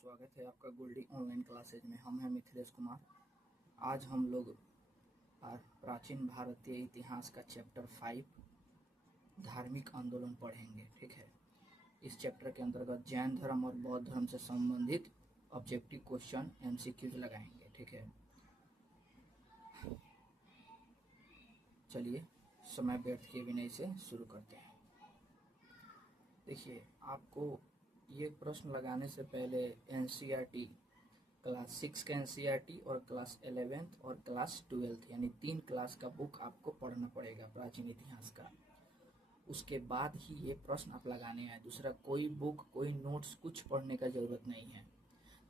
स्वागत है आपका गोल्डी ऑनलाइन क्लासेज में। हम हैं मिथिलेश कुमार। आज हम लोग प्राचीन भारतीय इतिहास का चैप्टर 5 धार्मिक आंदोलन पढ़ेंगे। ठीक है, इस चैप्टर के अंतर्गत जैन धर्म और बौद्ध धर्म से संबंधित ऑब्जेक्टिव क्वेश्चन MCQs लगाएंगे। ठीक है, चलिए समय व्यर्थ किए बिना इसे शुरू करते हैं। देखिए, आपको ये प्रश्न लगाने से पहले NCERT क्लास 6 का NCERT और क्लास 11th और क्लास 12th यानी 3 क्लास का बुक आपको पढ़ना पड़ेगा प्राचीन इतिहास का। उसके बाद ही ये प्रश्न आप लगाने आए। दूसरा कोई बुक, कोई नोट्स, कुछ पढ़ने का ज़रूरत नहीं है।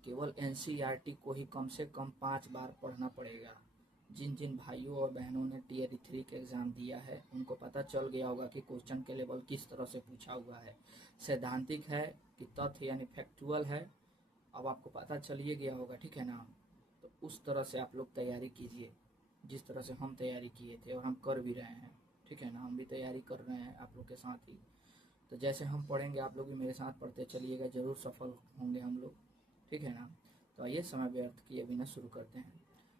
केवल NCERT को ही कम से कम 5 बार पढ़ना पड़ेगा। जिन जिन भाइयों और बहनों ने Tier 3 का एग्ज़ाम दिया है उनको पता चल गया होगा कि क्वेश्चन के लेवल किस तरह से पूछा हुआ है, सैद्धांतिक है कि तथ्य यानी फैक्चुअल है। अब आपको पता चलिए गया होगा, ठीक है ना। तो उस तरह से आप लोग तैयारी कीजिए जिस तरह से हम तैयारी किए थे और हम कर भी रहे हैं। ठीक है ना, हम भी तैयारी कर रहे हैं आप लोग के साथ ही। तो जैसे हम पढ़ेंगे आप लोग भी मेरे साथ पढ़ते चलिएगा, ज़रूर सफल होंगे हम लोग। ठीक है ना, तो आइए समय व्यर्थ किए बिना शुरू करते हैं।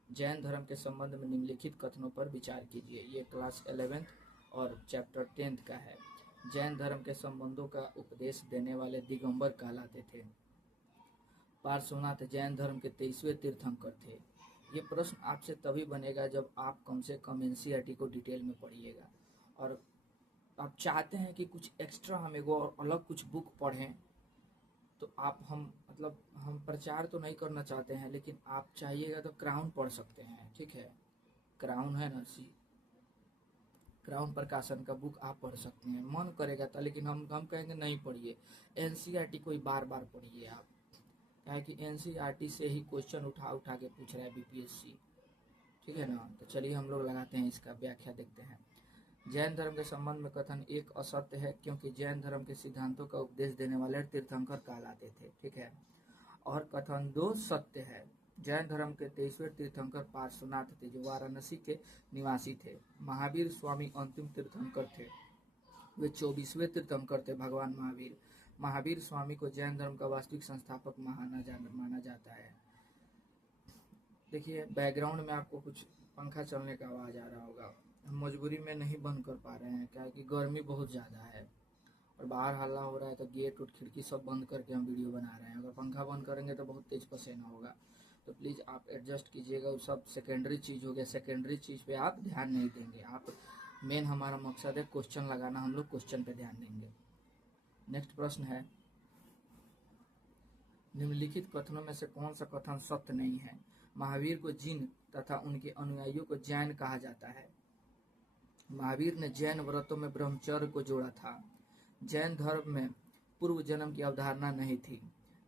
जैन धर्म के संबंध में निम्नलिखित कथनों पर विचार कीजिए। ये क्लास 11th और चैप्टर 10th का है। जैन धर्म के संबंधों का उपदेश देने वाले दिगंबर कहलाते थे। पार्श्वनाथ जैन धर्म के 23वें तीर्थंकर थे। ये प्रश्न आपसे तभी बनेगा जब आप कम से कम NCERT को डिटेल में पढ़िएगा और आप चाहते हैं कि कुछ एक्स्ट्रा हम एगो और अलग कुछ बुक पढ़ें। तो हम प्रचार तो नहीं करना चाहते हैं, लेकिन आप चाहिएगा तो क्राउन पढ़ सकते हैं। ठीक है, क्राउन है ना, क्राउन प्रकाशन का बुक आप पढ़ सकते हैं, मन करेगा था। लेकिन हम कहेंगे नहीं पढ़िए, NCERT को ही बार बार पढ़िए आप। क्या है कि NCERT से ही क्वेश्चन उठा के पूछ रहा है BPSC। ठीक है ना, तो चलिए हम लोग लगाते हैं इसका व्याख्या, देखते हैं। जैन धर्म के संबंध में कथन 1 असत्य है क्योंकि जैन धर्म के सिद्धांतों का उपदेश देने वाले तीर्थंकर कहलाते थे। ठीक है, और कथन 2 सत्य है। जैन धर्म के 23वें तीर्थंकर पार्श्वनाथ थे जो वाराणसी के निवासी थे। महावीर स्वामी अंतिम तीर्थंकर थे, वे 24वें तीर्थंकर थे। भगवान महावीर स्वामी को जैन धर्म का वास्तविक संस्थापक माना जाता है। देखिए, बैकग्राउंड में आपको कुछ पंखा चलने का आवाज़ आ रहा होगा। हम मजबूरी में नहीं बंद कर पा रहे हैं, क्या है कि गर्मी बहुत ज़्यादा है और बाहर हल्ला हो रहा है, तो गेट और खिड़की सब बंद करके हम वीडियो बना रहे हैं। अगर पंखा बंद करेंगे तो बहुत तेज पसीना होगा, तो प्लीज़ आप एडजस्ट कीजिएगा। वो सब सेकेंडरी चीज़ हो गया, सेकेंडरी चीज़ पे आप ध्यान नहीं देंगे। आप मेन हमारा मकसद है क्वेश्चन लगाना, हम लोग क्वेश्चन पे ध्यान देंगे। नेक्स्ट प्रश्न है, निम्नलिखित कथनों में से कौन सा कथन सत्य नहीं है? महावीर को जिन तथा उनके अनुयायियों को जैन कहा जाता है। महावीर ने जैन व्रतों में ब्रह्मचर्य को जोड़ा था। जैन धर्म में पूर्व जन्म की अवधारणा नहीं थी।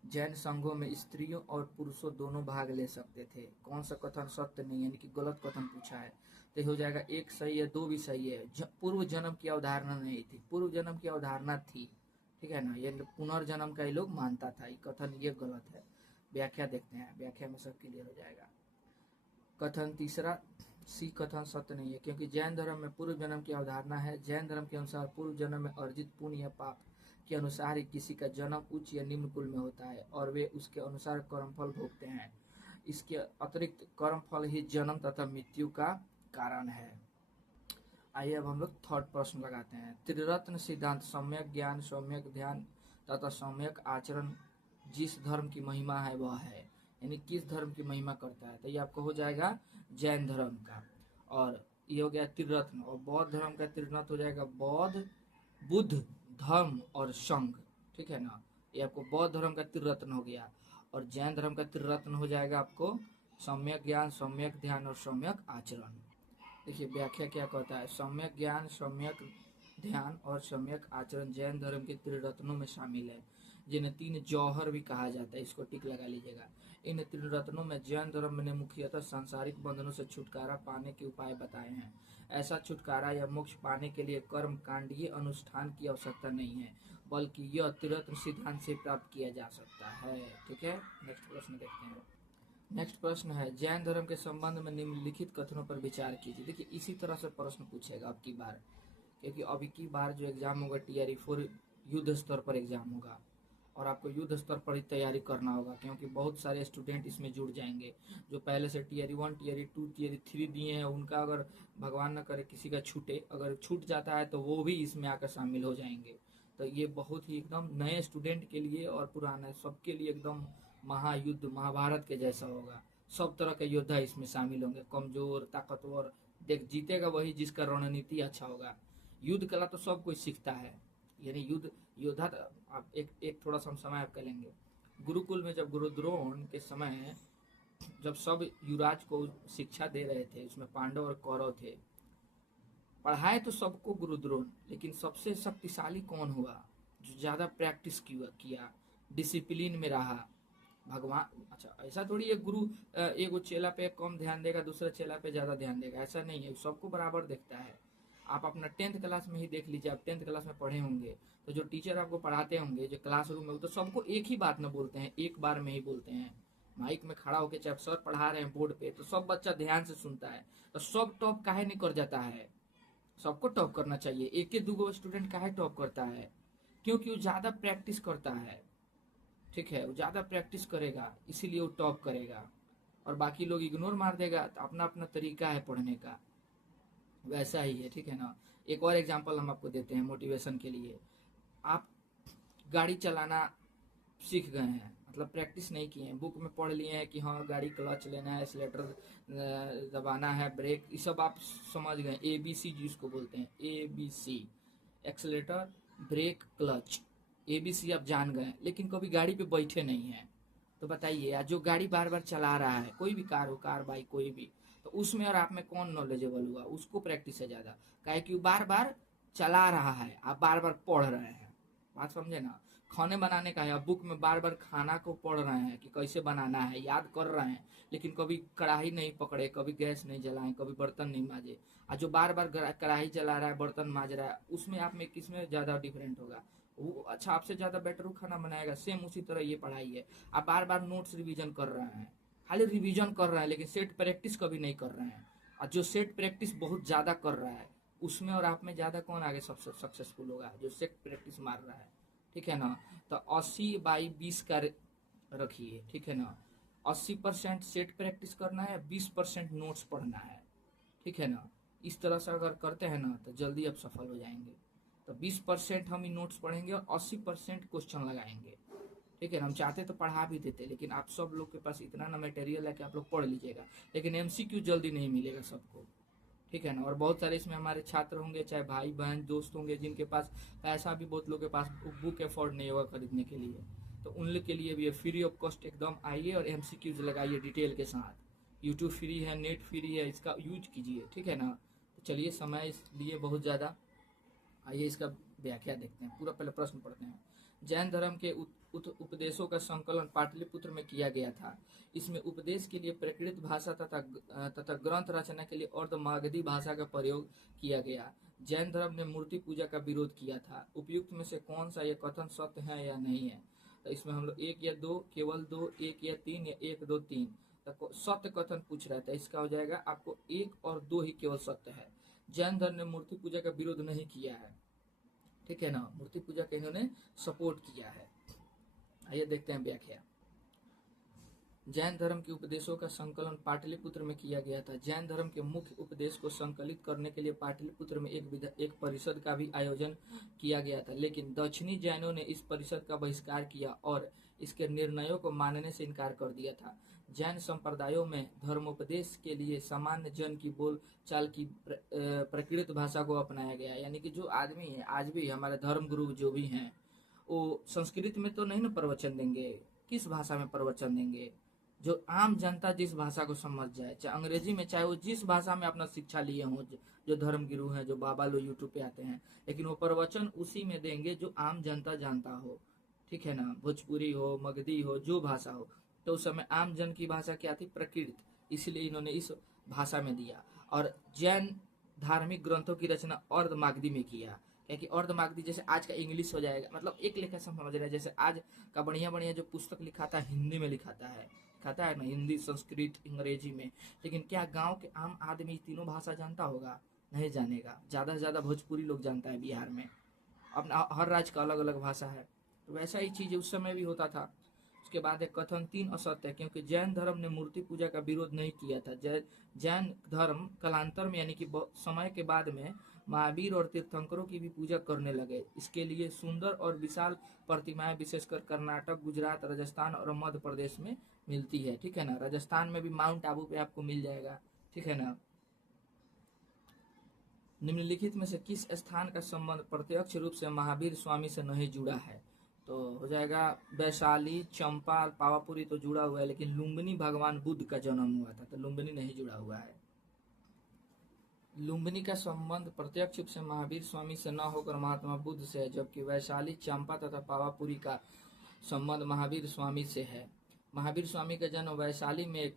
जैन संघों में स्त्रियों और पुरुषों दोनों भाग ले सकते थे। कौन सा कथन सत्य नहीं, यानी कि गलत कथन पूछा है, तो हो जाएगा 1 सही है, 2 भी सही है। पूर्व जन्म की अवधारणा नहीं थी, पूर्व जन्म की अवधारणा थी। ठीक है ना, ये पुनर्जन्म का ये लोग मानता था। ये कथन ये गलत है। व्याख्या देखते हैं, व्याख्या में सब क्लियर हो जाएगा। कथन तीसरा सी कथन सत्य नहीं है क्योंकि जैन धर्म में पूर्व जन्म की अवधारणा है। जैन धर्म के अनुसार पूर्व जन्म में अर्जित पुण्य या पाप के अनुसार ही किसी का जन्म उच्च या निम्न कुल में होता है और वे उसके अनुसार कर्मफल भोगते हैं। इसके अतिरिक्त कर्मफल ही जन्म तथा मृत्यु का कारण है। आइए अब हम लोग थर्ड प्रश्न लगाते हैं। त्रिरत्न सिद्धांत सम्यक ज्ञान, सम्यक ध्यान तथा सम्यक आचरण जिस धर्म की महिमा है वह है, यानी किस धर्म की महिमा करता है, तो ये आपको हो जाएगा जैन धर्म का। और ये हो गया त्रिरत्न, और बौद्ध धर्म का त्रिरत्न हो जाएगा बौद्ध, बुद्ध, धर्म और संघ। ठीक है ना, ये आपको बौद्ध धर्म का त्रिरत्न हो गया। और जैन धर्म का त्रिरत्न हो जाएगा आपको सम्यक ज्ञान, सम्यक ध्यान और सम्यक आचरण। देखिए व्याख्या क्या कहता है। सम्यक ज्ञान, सम्यक ध्यान और सम्यक आचरण जैन धर्म के त्रिरत्नों में शामिल है, जिन्हें 3 जौहर भी कहा जाता है। इसको टिक लगा लीजिएगा। इन त्रिरत्नों में जैन धर्म ने मुख्यतः सांसारिक बंधनों से छुटकारा पाने के उपाय बताए हैं। ऐसा छुटकारा या मोक्ष पाने के लिए कर्म कांडीय अनुष्ठान की आवश्यकता नहीं है, बल्कि यह त्रिरत्न सिद्धांत से प्राप्त किया जा सकता है। ठीक है, नेक्स्ट प्रश्न देखते हैं। नेक्स्ट प्रश्न है, जैन धर्म के संबंध में निम्नलिखित कथनों पर विचार कीजिए। देखिए इसी तरह से प्रश्न पूछेगा अब की बार, क्योंकि अभी की बार जो एग्जाम होगा Tier 4 युद्ध स्तर पर एग्जाम होगा। और आपको युद्ध स्तर पर ही तैयारी करना होगा, क्योंकि बहुत सारे स्टूडेंट इसमें जुड़ जाएंगे जो पहले से टियर 1 टियर 2 टियर 3 दिए हैं। उनका अगर भगवान न करे किसी का छूटे, अगर छूट जाता है तो वो भी इसमें आकर शामिल हो जाएंगे। तो ये बहुत ही एकदम नए स्टूडेंट के लिए और पुराने सबके लिए एकदम महायुद्ध महाभारत के जैसा होगा। सब तरह के योद्धा इसमें शामिल होंगे, कमजोर ताकतवर। देख जीतेगा वही जिसका रणनीति अच्छा होगा। युद्ध कला तो सब कोई सीखता है, यानी युद्ध योद्धा आप एक थोड़ा सा हम समय आप करेंगे। गुरुकुल में जब गुरु द्रोण के समय जब सब युवराज को शिक्षा दे रहे थे, उसमें पांडव और कौरव थे। पढ़ाए तो सबको गुरु द्रोण, लेकिन सबसे शक्तिशाली कौन हुआ? जो ज्यादा प्रैक्टिस किया, डिसिप्लिन में रहा। भगवान अच्छा ऐसा थोड़ी एक गुरु एक चेला पे कम ध्यान देगा, दूसरा चेला पे ज्यादा ध्यान देगा, ऐसा नहीं है। सबको बराबर देखता है। आप अपना 10th क्लास में ही देख लीजिए, आप 10th क्लास में पढ़े होंगे तो जो टीचर आपको पढ़ाते होंगे जो क्लासरूम में, तो सबको एक ही बात में बोलते हैं, एक बार में ही बोलते हैं। माइक में खड़ा होकर जब सर पढ़ा रहे हैं बोर्ड पे तो सब बच्चा ध्यान से सुनता है। तो सब टॉप काहे नहीं कर जाता है? सबको टॉप करना चाहिए। एक दो गो स्टूडेंट काहे टॉप करता है? क्योंकि वो ज्यादा प्रैक्टिस करता है। ठीक है, वो ज्यादा प्रैक्टिस करेगा इसीलिए वो टॉप करेगा, और बाकी लोग इग्नोर मार देगा। तो अपना अपना तरीका है पढ़ने का, वैसा ही है। ठीक है ना। एक और एग्जांपल हम आपको देते हैं मोटिवेशन के लिए। आप गाड़ी चलाना सीख गए हैं, मतलब प्रैक्टिस नहीं किए हैं, बुक में पढ़ लिए हैं कि हाँ गाड़ी क्लच लेना है, एक्सीलेटर दबाना है, ब्रेक, ये सब आप समझ गए। ABC जिसको बोलते हैं, ABC, accelerator, brake, clutch, ABC आप जान गए, लेकिन कभी गाड़ी पे बैठे नहीं हैं। तो बताइए, जो गाड़ी बार बार चला रहा है, कोई भी कार हो, कार बाइक कोई भी, तो उसमें और आप में कौन नॉलेजेबल हुआ? उसको प्रैक्टिस है ज्यादा, काहे कि वो बार बार चला रहा है, आप बार बार पढ़ रहे हैं। बात समझे ना। खाने बनाने का है, आप बुक में बार बार खाना को पढ़ रहे हैं कि कैसे बनाना है, याद कर रहे हैं, लेकिन कभी कढ़ाई नहीं पकड़े, कभी गैस नहीं जलाए, कभी बर्तन नहीं मांजे। और जो बार बार कढ़ाई जला रहा है, बर्तन मांज रहा है, उसमें आप में किसमें ज्यादा डिफरेंट होगा? वो अच्छा आपसे ज्यादा बेटर वो खाना बनाएगा। सेम उसी तरह ये पढ़ाई है। आप बार बार नोट्स रिवीजन कर रहे हैं, खाली रिवीजन कर रहे हैं, लेकिन सेट प्रैक्टिस कभी नहीं कर रहे हैं। और जो सेट प्रैक्टिस बहुत ज्यादा कर रहा है, उसमें और आप में ज्यादा कौन आगे सबसे सक्सेसफुल होगा? जो सेट प्रैक्टिस मार रहा है। ठीक है ना। तो 80/20 का रखिए। ठीक है ना। 80% सेट प्रैक्टिस करना है, 20% नोट्स पढ़ना है। ठीक है ना। इस तरह से अगर करते हैं ना तो जल्दी आप सफल हो जाएंगे। तो 20% हम ही नोट्स पढ़ेंगे और 80% क्वेश्चन लगाएंगे। ठीक है ना। हम चाहते तो पढ़ा भी देते, लेकिन आप सब लोग के पास इतना ना मटेरियल है कि आप लोग पढ़ लीजिएगा, लेकिन MCQ जल्दी नहीं मिलेगा सबको। ठीक है ना। और बहुत सारे इसमें हमारे छात्र होंगे, चाहे भाई बहन दोस्त होंगे, जिनके पास पैसा भी, बहुत लोग के पास बुक अफोर्ड नहीं होगा खरीदने के लिए, तो उन लोग के लिए भी फ्री ऑफ कॉस्ट एकदम आइए और MCQs लगाइए डिटेल के साथ। यूट्यूब फ्री है, नेट फ्री है, इसका यूज कीजिए। ठीक है ना। तो चलिए, समय इसलिए बहुत ज़्यादा, आइए इसका व्याख्या देखते हैं। पूरा पहले प्रश्न पढ़ते हैं। जैन धर्म के उपदेशों का संकलन पाटलिपुत्र में किया गया था। इसमें उपदेश के लिए प्रकृत भाषा तथा ग्रंथ रचना के लिए अर्धमागधी भाषा का प्रयोग किया गया। जैन धर्म ने मूर्ति पूजा का विरोध किया था। उपयुक्त में से कौन सा यह कथन सत्य है या नहीं है? तो इसमें हम लोग 1 या 2, केवल 2, 1 या 3, या 1, 2, 3, तो सत्य कथन पूछ रहा था। इसका हो जाएगा आपको 1 और 2 ही केवल सत्य है। जैन धर्म ने मूर्ति पूजा का विरोध नहीं किया है। ठीक है ना। मूर्ति पूजा का इन्होंने सपोर्ट किया है। आइए देखते हैं व्याख्या। जैन धर्म के उपदेशों का संकलन पाटलिपुत्र में किया गया था। जैन धर्म के मुख्य उपदेश को संकलित करने के लिए पाटलिपुत्र में एक परिषद का भी आयोजन किया गया था, लेकिन दक्षिणी जैनों ने इस परिषद का बहिष्कार किया और इसके निर्णयों को मानने से इनकार कर दिया था। जैन संप्रदायों में धर्मोपदेश के लिए सामान्य जन की बोल चाल की प्रकृत भाषा को अपनाया गया, यानी कि जो आदमी है, आज भी हमारे धर्म गुरु जो भी हैं, वो संस्कृत में तो नहीं ना प्रवचन देंगे, किस भाषा में प्रवचन देंगे? जो आम जनता जिस भाषा को समझ जाए, चाहे अंग्रेजी में, चाहे वो जिस भाषा में अपना शिक्षा लिए हों, जो धर्म गुरु हैं, जो बाबा लोग यूट्यूब पे आते हैं, लेकिन वो प्रवचन उसी में देंगे जो आम जनता जानता हो। ठीक है ना। भोजपुरी हो, मगधी हो, जो भाषा हो। तो उस समय आम जन की भाषा क्या थी? प्रकृत, इसलिए इन्होंने इस भाषा में दिया। और जैन धार्मिक ग्रंथों की रचना अर्धमागधी में किया, क्योंकि अर्धमागधी जैसे आज का इंग्लिश हो जाएगा, मतलब एक लेखा से समझ रहे हैं, जैसे आज का बढ़िया बढ़िया जो पुस्तक लिखाता है हिंदी में लिखाता है ना, हिंदी, संस्कृत, अंग्रेजी में। लेकिन क्या गांव के आम आदमी तीनों भाषा जानता होगा? नहीं जानेगा। ज्यादा से ज्यादा भोजपुरी लोग जानता है बिहार में। अपना हर राज्य का अलग अलग भाषा है। तो वैसा ही चीज उस समय भी होता था। उसके बाद एक कथन 3 असत्य है, क्योंकि जैन धर्म ने मूर्ति पूजा का विरोध नहीं किया था। जैन धर्म कालांतर में यानी कि समय के बाद में महावीर और तीर्थंकरों की भी पूजा करने लगे। इसके लिए सुंदर और विशाल प्रतिमाएं विशेषकर कर्नाटक, गुजरात, राजस्थान और मध्य प्रदेश में मिलती है। ठीक है ना, राजस्थान में भी माउंट आबू पे आपको मिल जाएगा। ठीक है ना। निम्नलिखित में से किस स्थान का संबंध प्रत्यक्ष रूप से महावीर स्वामी से नहीं जुड़ा है? तो हो जाएगा वैशाली, चंपा, पावापुरी तो जुड़ा हुआ है, लेकिन लुम्बिनी भगवान बुद्ध का जन्म हुआ था, तो लुम्बिनी नहीं जुड़ा हुआ है। लुम्बिनी का संबंध प्रत्यक्ष रूप से महावीर स्वामी से न होकर महात्मा बुद्ध से है, जबकि वैशाली, चंपा तथा पावापुरी का संबंध महावीर स्वामी से है। महावीर स्वामी का जन्म वैशाली में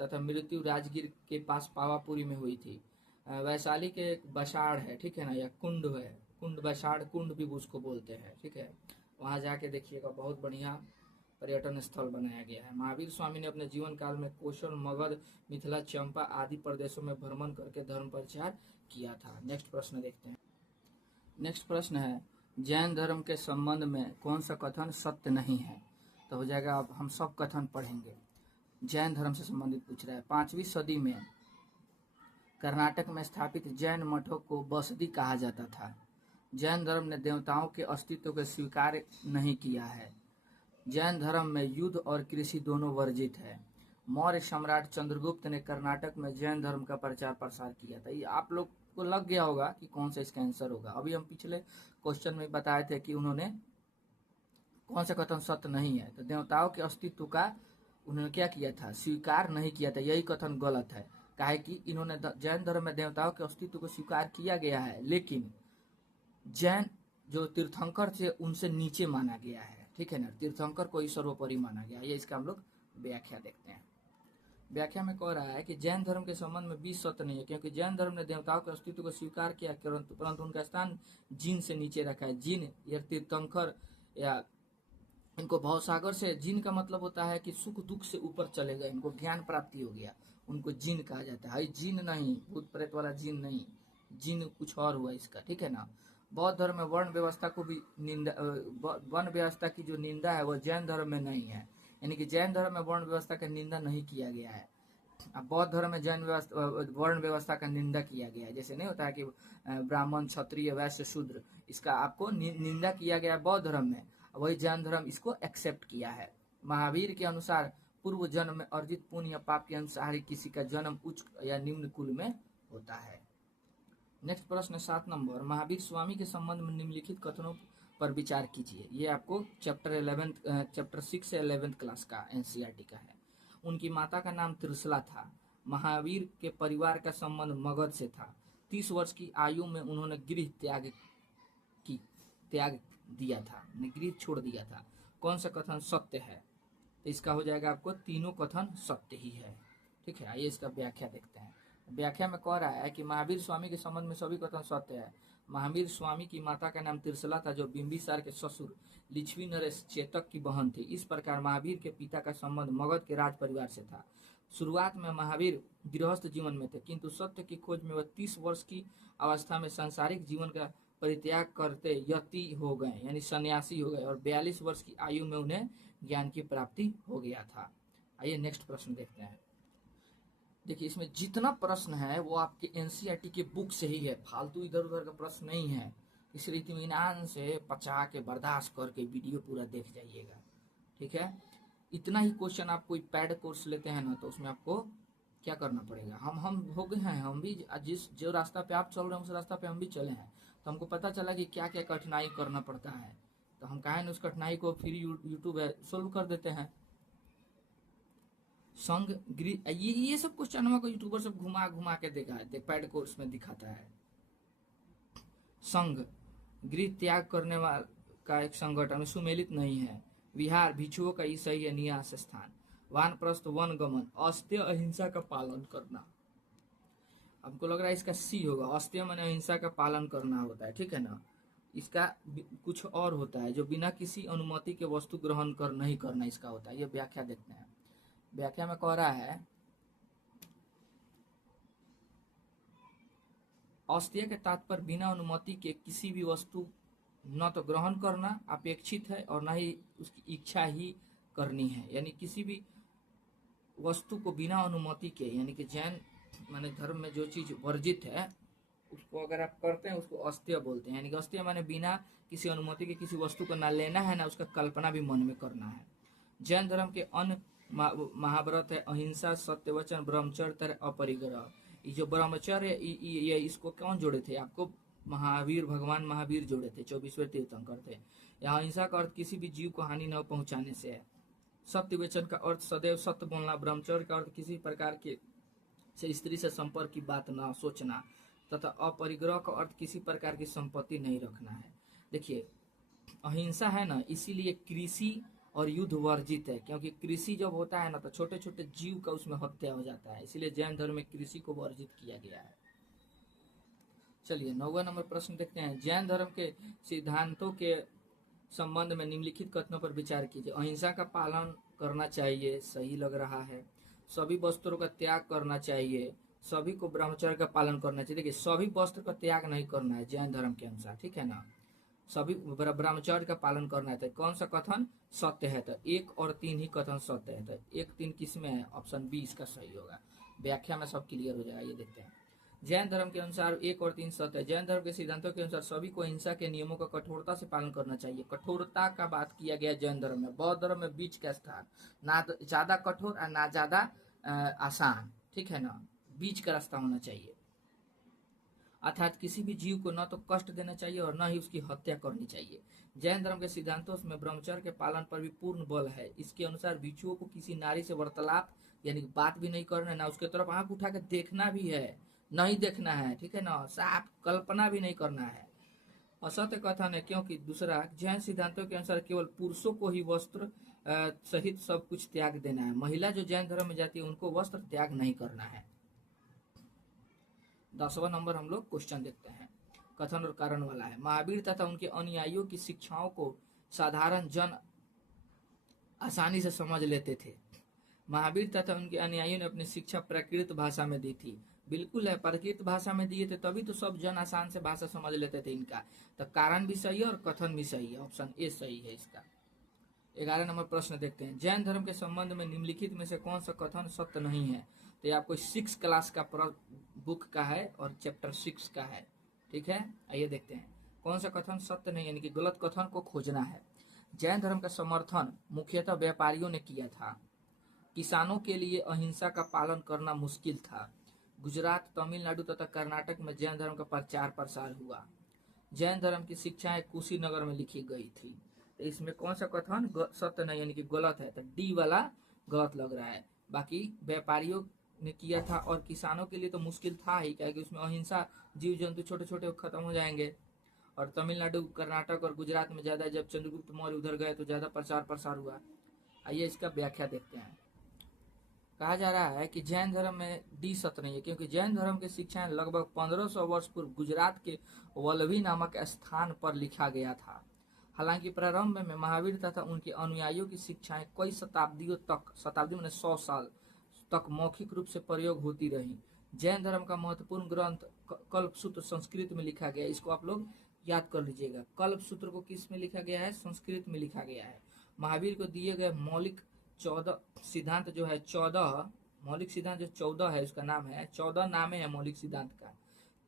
तथा मृत्यु राजगीर के पास पावापुरी में हुई थी। वैशाली के एक बसाड़ है, ठीक है ना, या कुंड है, कुंड बसाड़ कुंड भी उसको बोलते हैं। ठीक है, वहाँ जाके देखिएगा, बहुत बढ़िया पर्यटन स्थल बनाया गया है। महावीर स्वामी ने अपने जीवन काल में कौशल, मगध, मिथिला, चंपा आदि प्रदेशों में भ्रमण करके धर्म प्रचार किया था। नेक्स्ट प्रश्न देखते हैं। नेक्स्ट प्रश्न है, जैन धर्म के संबंध में कौन सा कथन सत्य नहीं है? तो हो जाएगा, अब हम सब कथन पढ़ेंगे। जैन धर्म से संबंधित पूछ रहा है। 5वीं सदी में कर्नाटक में स्थापित जैन मठों को बसदी कहा जाता था। जैन धर्म ने देवताओं के अस्तित्व को स्वीकार नहीं किया है। जैन धर्म में युद्ध और कृषि दोनों वर्जित है। मौर्य सम्राट चंद्रगुप्त ने कर्नाटक में जैन धर्म का प्रचार प्रसार किया था। ये आप लोग को लग गया होगा कि कौन सा इसका आंसर होगा। अभी हम पिछले क्वेश्चन में बताए थे कि उन्होंने कौन सा कथन सत्य नहीं है, तो देवताओं के अस्तित्व का उन्होंने क्या किया था, स्वीकार नहीं किया था। यही कथन गलत है। काहे कि इन्होंने जैन धर्म में देवताओं के अस्तित्व को स्वीकार किया गया है, लेकिन जैन जो तीर्थंकर थे उनसे नीचे माना गया है। ठीक है ना, तीर्थंकर को ही सर्वोपरि माना गया। ये इसका हम लोग व्याख्या देखते हैं। व्याख्या में कह रहा है कि जैन धर्म के संबंध में 20 सत्य नहीं है, क्योंकि जैन धर्म ने देवताओं के अस्तित्व को स्वीकार किया, परंतु उनका स्थान जिन से नीचे रखा है। जिन या तीर्थंकर या इनको भवसागर से, जिन का मतलब होता है कि सुख दुख से ऊपर चले गए, इनको ज्ञान प्राप्ति हो गया, उनको जिन कहा जाता है। जिन नहीं, भूत प्रेत वाला जिन नहीं, जिन कुछ और हुआ इसका। ठीक है ना। बौद्ध धर्म में वर्ण व्यवस्था को भी निंदा, वर्ण व्यवस्था की जो निंदा है वह जैन धर्म में नहीं है। यानी कि जैन धर्म में वर्ण व्यवस्था का निंदा नहीं किया गया है। अब बौद्ध धर्म में जैन व्यवस्था, वर्ण व्यवस्था का निंदा किया गया है। जैसे नहीं होता है कि ब्राह्मण, क्षत्रिय, वैश्य, शूद्र, इसका आपको निंदा किया गया है बौद्ध धर्म में। वही जैन धर्म इसको एक्सेप्ट किया है। महावीर के अनुसार पूर्व जन्म में अर्जित पुण्य या पाप के अनुसार ही किसी का जन्म उच्च या निम्न कुल में होता है। नेक्स्ट प्रश्न 7 नंबर, महावीर स्वामी के संबंध में निम्नलिखित कथनों पर विचार कीजिए। ये आपको चैप्टर 6 से 11th क्लास का एनसीईआरटी का है। उनकी माता का नाम त्रिशला था। महावीर के परिवार का संबंध मगध से था। 30 वर्ष की आयु में उन्होंने गृह त्याग दिया था, गृह छोड़ दिया था। कौन सा कथन सत्य है? तो इसका हो जाएगा आपको तीनों कथन सत्य ही है। ठीक है, आइए इसका व्याख्या देखते हैं। व्याख्या में कह रहा है कि महावीर स्वामी के संबंध में सभी कथन सत्य है। महावीर स्वामी की माता का नाम त्रिशला था, जो बिंबिसार के ससुर लिच्छवी नरेश चेतक की बहन थी। इस प्रकार महावीर के पिता का संबंध मगध के राज परिवार से था। शुरुआत में महावीर गृहस्थ जीवन में थे, किंतु सत्य की खोज में वह 30 वर्ष की अवस्था में सांसारिक जीवन का परित्याग करते यति हो गए, यानी सन्यासी हो गए, और 42 वर्ष की आयु में उन्हें ज्ञान की प्राप्ति हो गया था। आइए नेक्स्ट प्रश्न देखते हैं। देखिए, इसमें जितना प्रश्न है वो आपके एनसीईआरटी के बुक से ही है, फालतू इधर उधर का प्रश्न नहीं है। इसलिए इत्मीनान से पचा के बर्दाश्त करके वीडियो पूरा देख जाइएगा। ठीक है, इतना ही क्वेश्चन आप कोई पैड कोर्स लेते हैं ना, तो उसमें आपको क्या करना पड़ेगा, हम हो गए हैं, हम भी जिस जो रास्ता पे आप चल रहे हैं उस रास्ता पे हम भी चले हैं, तो हमको पता चला कि क्या क्या कठिनाई करना पड़ता है। तो हम कहें उस कठिनाई को फिर यूट्यूब सोल्व कर देते हैं। संघ गृह, ये सब क्वेश्चन हमको यूट्यूबर सब घुमा घुमा के देखा है, पैड कोर्स में दिखाता है। संघ गृह त्याग करने वाला का एक संगठन सुमेलित नहीं है। विहार भिक्षुओं का सही है निवास स्थान। वानप्रस्थ वन गमन, अस्त्य अहिंसा का पालन करना। हमको लग रहा है इसका सी होगा, अस्त्य माने अहिंसा का पालन करना होता है। ठीक है ना। इसका कुछ और होता है, जो बिना किसी अनुमति के वस्तु ग्रहण कर नहीं करना, इसका होता है। ये व्याख्या देखते हैं। व्याख्या में कह रहा है, अस्त्य के तात्पर्य बिना अनुमति के किसी भी वस्तु न तो ग्रहण करना अपेक्षित है और न ही उसकी इच्छा ही करनी है। यानी किसी भी वस्तु को बिना अनुमति के, यानी कि जैन माने धर्म में जो चीज वर्जित है उसको अगर आप करते हैं उसको अस्तेय बोलते हैं। यानी कि अस्तेय माने बिना किसी अनुमति के किसी वस्तु को ना लेना है ना उसका कल्पना भी मन में करना है। जैन धर्म के अन्य महाव्रत है अहिंसा, सत्यवचन, ब्रह्मचर्य, अपरिग्रह। ये जो ब्रह्मचर्य ये इसको कौन जोड़े थे आपको? महावीर, भगवान महावीर जोड़े थे, 24वें तीर्थंकर थे। यहाँ अहिंसा का अर्थ किसी भी जीव को हानि न पहुंचाने से है। सत्य वचन का अर्थ सदैव सत्य बोलना। ब्रह्मचर्य का अर्थ किसी प्रकार के से स्त्री से संपर्क की बात ना सोचना। तथा अपरिग्रह का अर्थ किसी प्रकार की संपत्ति नहीं रखना है। देखिए अहिंसा है ना, इसीलिए कृषि और युद्ध वर्जित है, क्योंकि कृषि जब होता है ना तो छोटे छोटे जीव का उसमें हत्या हो जाता है, इसीलिए जैन धर्म में कृषि को वर्जित किया गया है। चलिए 9वां नंबर प्रश्न देखते हैं। जैन धर्म के सिद्धांतों के संबंध में निम्नलिखित कथनों पर विचार कीजिए। अहिंसा का पालन करना चाहिए, सही लग रहा है। सभी वस्त्रों का त्याग करना चाहिए, सभी को ब्रह्मचर्य का पालन करना चाहिए। देखिए सभी वस्त्र का त्याग नहीं करना है जैन धर्म के अनुसार, ठीक है ना। सभी ब्रह्मचर्य का पालन करना है। तो कौन सा कथन सत्य है? तो 1 और 3 ही कथन सत्य है। तो 1, 3 किस में है? ऑप्शन बी इसका सही होगा। व्याख्या में सब क्लियर हो जाएगा। ये देखते हैं। जैन धर्म के अनुसार 1 और 3 सत्य है। जैन धर्म के सिद्धांतों के अनुसार सभी को हिंसा के नियमों का कठोरता से पालन करना चाहिए। कठोरता का बात किया गया जैन धर्म में। बौद्ध धर्म में बीच का स्थान, ना ज्यादा कठोर और ना ज्यादा आसान, ठीक है ना, बीच का रास्ता होना चाहिए। अर्थात किसी भी जीव को न तो कष्ट देना चाहिए और न ही उसकी हत्या करनी चाहिए। जैन धर्म के सिद्धांतों में ब्रह्मचर्य के पालन पर भी पूर्ण बल है। इसके अनुसार भिक्षुओं को किसी नारी से वार्तालाप यानी बात भी नहीं करना है, ना उसके तरफ आंख उठा के देखना भी है, नहीं देखना है, ठीक है ना, साफ कल्पना भी नहीं करना है। असत्य कथन है, क्योंकि दूसरा जैन सिद्धांतों के अनुसार केवल पुरुषों को ही वस्त्र सहित सब कुछ त्याग देना है। महिला जो जैन धर्म में जाती है उनको वस्त्र त्याग नहीं करना है। 10वां नंबर हम लोग क्वेश्चन देखते हैं, कथन और कारण वाला है। महावीर तथा उनके अनुयायियों की शिक्षाओं को साधारण जन आसानी से समझ लेते थे। महावीर तथा उनके अनुयायियों ने अपनी शिक्षा प्राकृत भाषा में दी थी। बिल्कुल है, प्राकृत भाषा में दिए थे तभी तो सब जन आसान से भाषा समझ लेते थे इनका। तो कारण भी सही है और कथन भी सही है, ऑप्शन ए सही है इसका। 11 नंबर प्रश्न देखते हैं। जैन धर्म के संबंध में निम्नलिखित में से कौन सा कथन सत्य नहीं है? तो ये आपको 6 क्लास का बुक का है और चैप्टर 6 का है, ठीक है। आइए देखते हैं कौन सा कथन सत्य नहीं, यानी कि गलत कथन को खोजना है। जैन धर्म का समर्थन मुख्यतः व्यापारियों ने किया था। किसानों के लिए अहिंसा का पालन करना मुश्किल था। गुजरात, तमिलनाडु तथा कर्नाटक में जैन धर्म का प्रचार प्रसार हुआ। जैन धर्म की शिक्षाएं कुशीनगर में लिखी गई थी। तो इसमें कौन सा कथन सत्य नहीं यानी कि गलत है? तो डी वाला गलत लग रहा है। बाकी व्यापारियों ने किया था और किसानों के लिए तो मुश्किल था ही, क्या कि उसमें अहिंसा, जीव जंतु छोटे छोटे खत्म हो जाएंगे। और तमिलनाडु, कर्नाटक और गुजरात में ज्यादा, जब चंद्रगुप्त मौर्य उधर गए तो ज्यादा प्रचार प्रसार हुआ। आइए इसका व्याख्या देखते हैं। कहा जा रहा है कि जैन धर्म में डी सत्य नहीं है, क्योंकि जैन धर्म की शिक्षाएं लगभग 1500 वर्ष पूर्व गुजरात के वल्लभी नामक स्थान पर लिखा गया था। हालांकि प्रारंभ में महावीर तथा उनके अनुयायियों की शिक्षाएं कई शताब्दियों तक, शताब्दी में 100 साल तक मौखिक रूप से प्रयोग होती रही। जैन धर्म का महत्वपूर्ण ग्रंथ कल्पसूत्र संस्कृत में लिखा गया है। इसको आप लोग याद कर लीजिएगा। कल्पसूत्र को किस में लिखा गया है? संस्कृत में लिखा गया है। महावीर को दिए गए मौलिक 14 सिद्धांत जो है, 14 मौलिक सिद्धांत जो 14 है, उसका नाम है 14 नामे है मौलिक सिद्धांत का,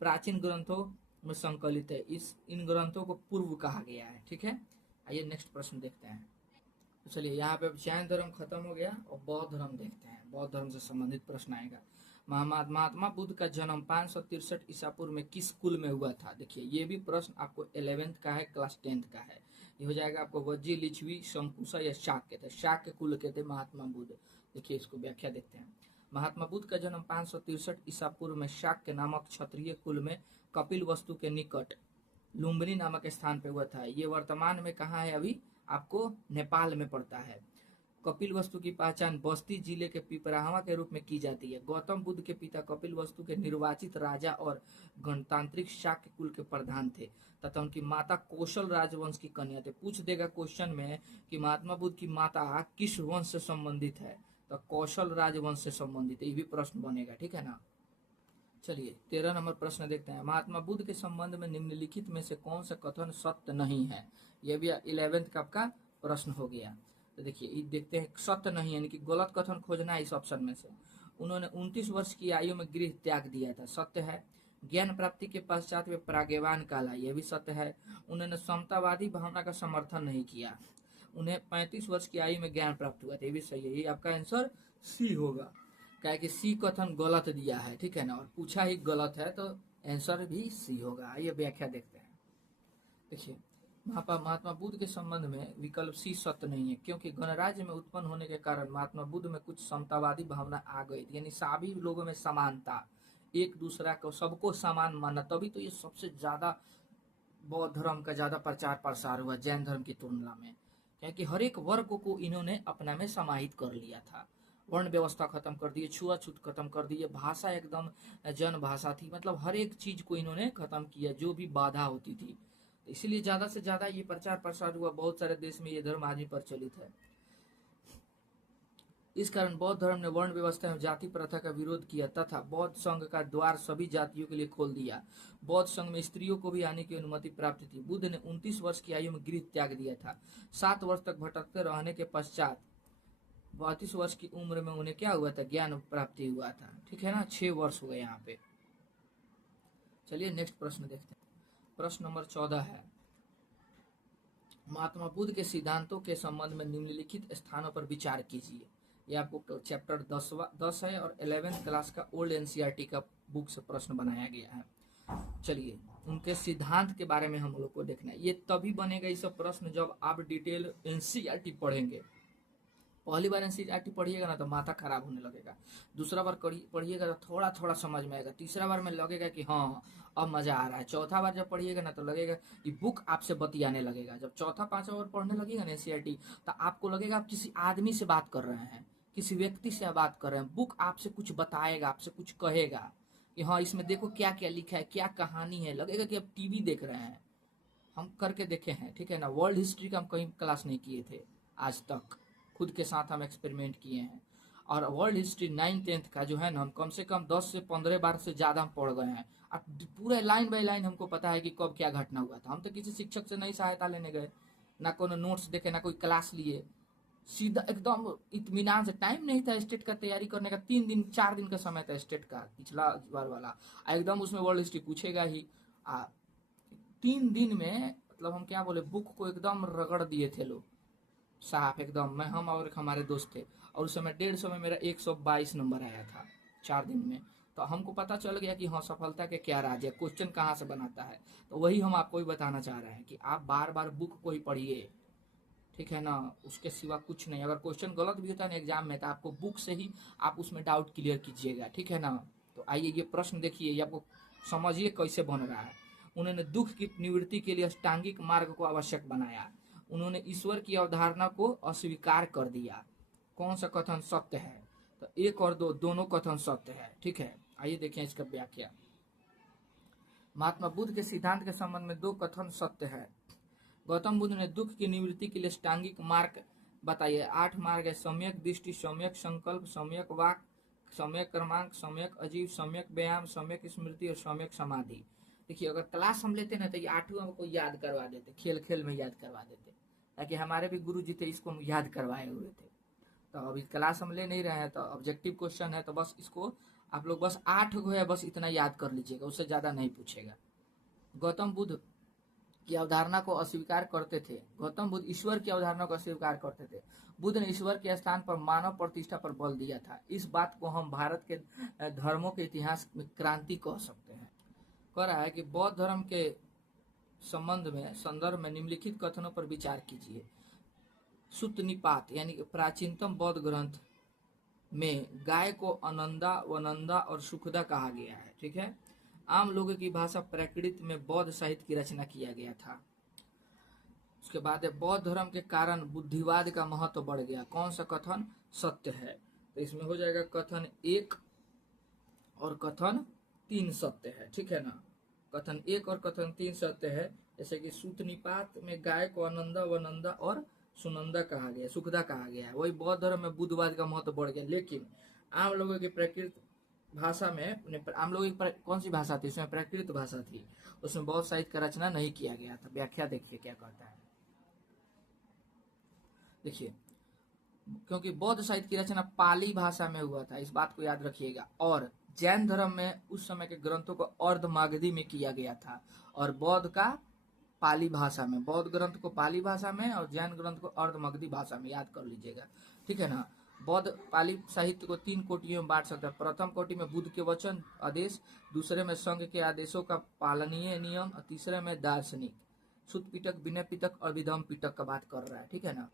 प्राचीन ग्रंथों में संकलित है। इन ग्रंथों को पूर्व कहा गया है, ठीक है। आइए नेक्स्ट प्रश्न देखते हैं। तो चलिए यहाँ पे जैन धर्म खत्म हो गया और बौद्ध धर्म देखते हैं। बौद्ध धर्म से संबंधित प्रश्न आएगा। महात्मा बुद्ध का जन्म 563 ईसा पूर्व में किस कुल में हुआ था? देखिए ये भी प्रश्न आपको 11th का है, क्लास 10th का है। ये हो जाएगा आपको वज्जी, लिच्छवी, शंकुशा या शाक्य थे। शाक्य कुल के थे महात्मा बुद्ध। देखिए इसको व्याख्या देखते हैं। महात्मा बुद्ध का जन्म 563 ईसा पूर्व में शाक्य नामक क्षत्रिय कुल में कपिल वस्तु के निकट लुम्बिनी नामक स्थान पे हुआ था। ये वर्तमान में कहाँ है? अभी आपको नेपाल में पड़ता है। कपिल वस्तु की पहचान बस्ती जिले के पिपराहवा के रूप में की जाती है। गौतम बुद्ध के पिता कपिल वस्तु के निर्वाचित राजा और गणतांत्रिक शाक्य कुल के प्रधान थे तथा उनकी माता कौशल राजवंश की कन्या थे। पूछ देगा क्वेश्चन में कि महात्मा बुद्ध की माता किस वंश से संबंधित है? तो कौशल राजवंश से संबंधित है। ये भी प्रश्न बनेगा, ठीक है ना। चलिए 13 नंबर प्रश्न देखते हैं। महात्मा बुद्ध के संबंध में निम्नलिखित में से कौन सा कथन सत्य नहीं है? यह भी 11th का आपका प्रश्न हो गया। तो देखिए देखते हैं, सत्य नहीं यानी कि गलत कथन खोजना है इस ऑप्शन में से। उन्होंने 29 वर्ष की आयु में गृह त्याग दिया था, सत्य है। ज्ञान प्राप्ति के पश्चात वे प्राज्ञवान कहला, यह भी सत्य है। उन्होंने समतावादी भावना का समर्थन नहीं किया। उन्हें 35 वर्ष की आयु में ज्ञान प्राप्त हुआ था, ये भी सही है। ये आपका आंसर सी होगा, क्या कि सी कथन गलत दिया है, ठीक है ना, और पूछा ही गलत है तो आंसर भी सी होगा। आइए व्याख्या देखते हैं। देखिए महात्मा बुद्ध के संबंध में विकल्प सी सत्य नहीं है, क्योंकि गणराज्य में उत्पन्न होने के कारण महात्मा बुद्ध में कुछ समतावादी भावना आ गई थी, यानी सभी लोगों में समानता, एक दूसरा को सबको समान मानना। तभी तो ये सबसे ज्यादा बौद्ध धर्म का ज्यादा प्रचार प्रसार हुआ जैन धर्म की तुलना में, क्योंकि हर एक वर्ग को इन्होंने अपना में समाहित कर लिया था। वर्ण व्यवस्था खत्म कर दी, छुआछूत खत्म कर दी, भाषा एकदम जन भाषा थी, मतलब हर एक चीज को इन्होंने खत्म किया जो भी बाधा होती थी। इसीलिए ज्यादा से ज्यादा ये प्रचार प्रसार हुआ, बहुत सारे देश में ये धर्म आज भी प्रचलित है। इस कारण बौद्ध धर्म ने वर्ण व्यवस्था एवं जाति प्रथा का विरोध किया तथा बौद्ध संघ का द्वार सभी जातियों के लिए खोल दिया। बौद्ध संघ में स्त्रियों को भी आने की अनुमति प्राप्त थी। बुद्ध ने 29 वर्ष की आयु में गृह त्याग दिया था। 7 वर्ष तक भटकते रहने के पश्चात 32 वर्ष की उम्र में उन्हें क्या हुआ था? ज्ञान प्राप्ति हुआ था, ठीक है ना। 6 वर्ष हुए यहाँ पे। चलिए नेक्स्ट प्रश्न देखते हैं। प्रश्न नंबर 14 है, महात्मा बुद्ध के सिद्धांतों के संबंध में निम्नलिखित स्थानों पर विचार कीजिए। ये आपको चैप्टर 10 है और 11th क्लास का ओल्ड एनसीईआरटी का बुक से प्रश्न बनाया गया है। चलिए उनके सिद्धांत के बारे में हम लोग को देखना है। ये तभी बनेगा ये सब प्रश्न जब आप डिटेल एनसीईआरटी पढ़ेंगे। पहली बार एनसीईआरटी पढ़िएगा ना तो माथा खराब होने लगेगा, दूसरा बार पढ़िएगा तो थोड़ा थोड़ा समझ में आएगा, तीसरा बार में लगेगा कि हाँ अब मजा आ रहा है, चौथा बार जब पढ़िएगा ना तो लगेगा कि बुक आपसे बतियाने लगेगा। जब चौथा पांचवा बार पढ़ने लगेगा ना एनसीईआरटी तो आपको लगेगा आप किसी आदमी से बात कर रहे हैं, किसी व्यक्ति से बात कर रहे हैं। बुक आपसे कुछ बताएगा, आपसे कुछ कहेगा कि हाँ इसमें देखो क्या क्या लिखा है, क्या कहानी है, लगेगा कि आप टीवी देख रहे हैं। हम करके देखे हैं, ठीक है ना। वर्ल्ड हिस्ट्री का हम कहीं क्लास नहीं किए थे आज तक, खुद के साथ हम एक्सपेरिमेंट किए हैं। और वर्ल्ड हिस्ट्री 9th-10th का जो है ना, हम कम से कम 10 से 15 बार से ज़्यादा हम पढ़ गए हैं। अब पूरा लाइन बाय लाइन हमको पता है कि कब क्या घटना हुआ था। हम तो किसी शिक्षक से नहीं सहायता लेने गए, ना कोई नोट्स देखे, ना कोई क्लास लिए, सीधा एकदम इत्मीनान से। टाइम नहीं था स्टेट का तैयारी करने का, 3 दिन 4 दिन का समय था स्टेट का, पिछला बार वाला। एकदम उसमें वर्ल्ड हिस्ट्री पूछेगा ही। 3 दिन में मतलब हम क्या बोले, बुक को एकदम रगड़ दिए थे लोग साहब एकदम। मैं, हम और हमारे दोस्त थे, और उस समय 150 में मेरा 122 नंबर आया था 4 दिन में। तो हमको पता चल गया कि हाँ सफलता के क्या राज है, क्वेश्चन कहाँ से बनाता है। तो वही हम आपको भी बताना चाह रहे हैं कि आप बार बार बुक को ही पढ़िए, ठीक है ना, उसके सिवा कुछ नहीं। अगर क्वेश्चन गलत भी होता है ना एग्जाम में तो आपको बुक से ही आप उसमें डाउट क्लियर कीजिएगा, ठीक है ना। तो आइए ये प्रश्न देखिए, ये आपको समझिए कैसे बन रहा है। उन्होंने दुख की निवृत्ति के लिए अष्टांगिक मार्ग को आवश्यक बनाया। उन्होंने ईश्वर की अवधारणा को अस्वीकार कर दिया। कौन सा कथन सत्य है? तो 1 और 2 दोनों कथन सत्य है, ठीक है। आइए देखें इसका व्याख्या। महात्मा बुद्ध के सिद्धांत के संबंध में 2 कथन सत्य है। गौतम बुद्ध ने दुख की निवृत्ति के लिए अष्टांगिक मार्ग बताइए। 8 मार्ग है: सम्यक दृष्टि, सम्यक संकल्प, सम्यक वाक, सम्यक कर्मांक, सम्यक अजीव, सम्यक व्यायाम, सम्यक स्मृति और सम्यक समाधि। देखिए अगर क्लास हम लेते ना तो ये 8वां हमको याद करवा देते, खेल खेल में याद करवा देते, ताकि हमारे भी गुरु जी थे इसको याद करवाए हुए थे। तो अभी क्लास हम ले नहीं रहे हैं, तो ऑब्जेक्टिव क्वेश्चन है, तो बस इसको आप लोग बस 8 को है बस इतना याद कर लीजिएगा, उससे ज्यादा नहीं पूछेगा। गौतम बुद्ध की अवधारणा को अस्वीकार करते थे। गौतम बुद्ध ईश्वर की अवधारणा को अस्वीकार करते थे। बुद्ध ने ईश्वर के स्थान पर मानव प्रतिष्ठा पर बल दिया था। इस बात को हम भारत के धर्मों के इतिहास में क्रांति कह सकते हैं। कह रहा है कि बौद्ध धर्म के संबंध में संदर्भ में निम्नलिखित कथनों पर विचार कीजिए। सुत्त निपात यानी कि प्राचीनतम बौद्ध ग्रंथ में गाय को अनंदा, वनंदा और सुखदा कहा गया है, ठीक है। आम लोगों की भाषा प्राकृत में बौद्ध साहित्य की रचना किया गया था। उसके बाद बौद्ध धर्म के कारण बुद्धिवाद का महत्व बढ़ गया। कौन सा कथन सत्य है? तो इसमें हो जाएगा कथन 1 और कथन 3 सत्य है, ठीक है ना। कथन 1 और कथन 3 सत्य है। जैसे कि सूत निपात में गाय को अनंदा, वनंदा और सुनंदा कहा गया, सुखदा कहा गया है। वही बौद्ध धर्म में बुद्धवाद का महत्व बढ़ गया। लेकिन आम लोगों की प्रकृति भाषा में हम लोग कौन सी भाषा थी, उसमें प्राकृत भाषा थी, उसमें बौद्ध साहित्य का रचना नहीं किया गया था। व्याख्या देखिए क्या कहता है। देखिए, क्योंकि बौद्ध साहित्य की रचना पाली भाषा में हुआ था, इस बात को याद रखिएगा। और जैन धर्म में उस समय के ग्रंथों को अर्धमागधी में किया गया था, और बौद्ध का पाली भाषा में, बौद्ध ग्रंथ को पाली भाषा में और जैन ग्रंथ को अर्धमागधी भाषा में, याद कर लीजिएगा, ठीक है ना। बौद्ध पाली साहित्य को 3 कोटियों में बांट सकता है। प्रथम कोटि में बुद्ध के वचन आदेश, दूसरे में संघ के आदेशों का पालनीय नियम, और तीसरे में दार्शनिक सुत पिटक, विनय पिटक और विधम पिटक का बात कर रहा है, ठीक है ना।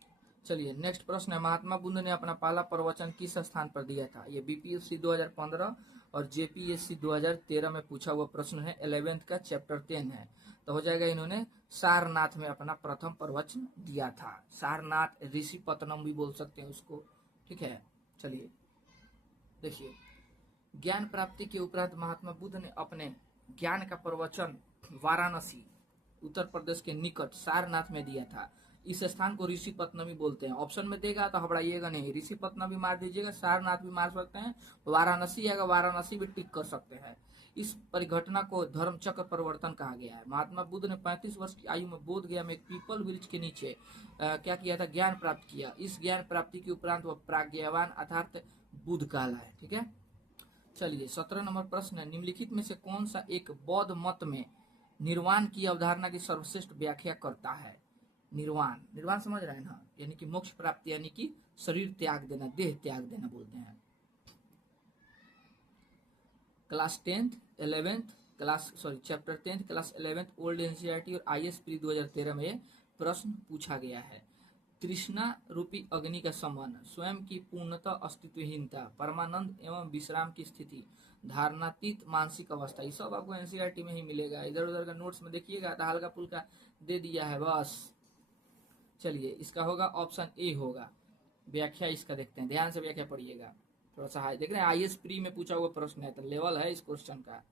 चलिए नेक्स्ट प्रश्न है, महात्मा बुद्ध ने अपना पहला प्रवचन किस स्थान पर दिया था। ये बीपीएससी 2015 और जेपीएससी 2013 में पूछा हुआ प्रश्न है। 11th का चैप्टर 10 है, तो हो जाएगा इन्होंने सारनाथ में अपना प्रथम प्रवचन दिया था। सारनाथ, ऋषि पत्तनम भी बोल सकते हैं उसको, ठीक है। चलिए देखिए, ज्ञान प्राप्ति के उपरांत महात्मा बुद्ध ने अपने ज्ञान का प्रवचन वाराणसी, उत्तर प्रदेश के निकट सारनाथ में दिया था। इस स्थान को ऋषि पत्तनमी बोलते हैं। ऑप्शन में देगा तो घबराइएगा नहीं, ऋषि पत्तनम भी मार दीजिएगा, सारनाथ भी मार सकते हैं, वाराणसी आएगा, वाराणसी भी टिक कर सकते हैं। इस परिघटना को धर्म चक्र परिवर्तन कहा गया है। महात्मा बुद्ध ने 35 वर्ष की आयु में बोध गया में एक पीपल वृक्ष के नीचे क्या किया था, ज्ञान प्राप्त किया। इस ज्ञान प्राप्ति के उपरांत वह प्राज्ञावान अर्थात बुद्ध कहलाए, ठीक है। चलिए 17 नंबर प्रश्न है, निम्नलिखित में से कौन सा एक बौद्ध मत में निर्वाण की अवधारणा की सर्वश्रेष्ठ व्याख्या करता है। निर्वाण, निर्वाण समझ रहे हैं ना, यानी कि मोक्ष प्राप्ति, यानी कि शरीर त्याग देना, देह त्याग देना बोलते हैं। Class 10th 11th class chapter 10th class 11th old NCERT और आईएएस प्री 2013 में ये प्रश्न पूछा गया है। तृष्णा रूपी अग्नि का संबंध, स्वयं की पूर्णतः अस्तित्वहीनता, परमानंद एवं विश्राम की स्थिति, धारणातीत मानसिक अवस्था, ये सब आपको एनसीईआरटी में ही मिलेगा। इधर उधर का नोट्स में देखिएगा तो हल्का फुल्का दे दिया है बस। चलिए इसका होगा ऑप्शन ए होगा। व्याख्या इसका देखते हैं, ध्यान से व्याख्या पढ़िएगा, थोड़ा सा हाई देख रहे हैं, आईएएस प्री में पूछा हुआ प्रश्न है, तो लेवल है इस क्वेश्चन का।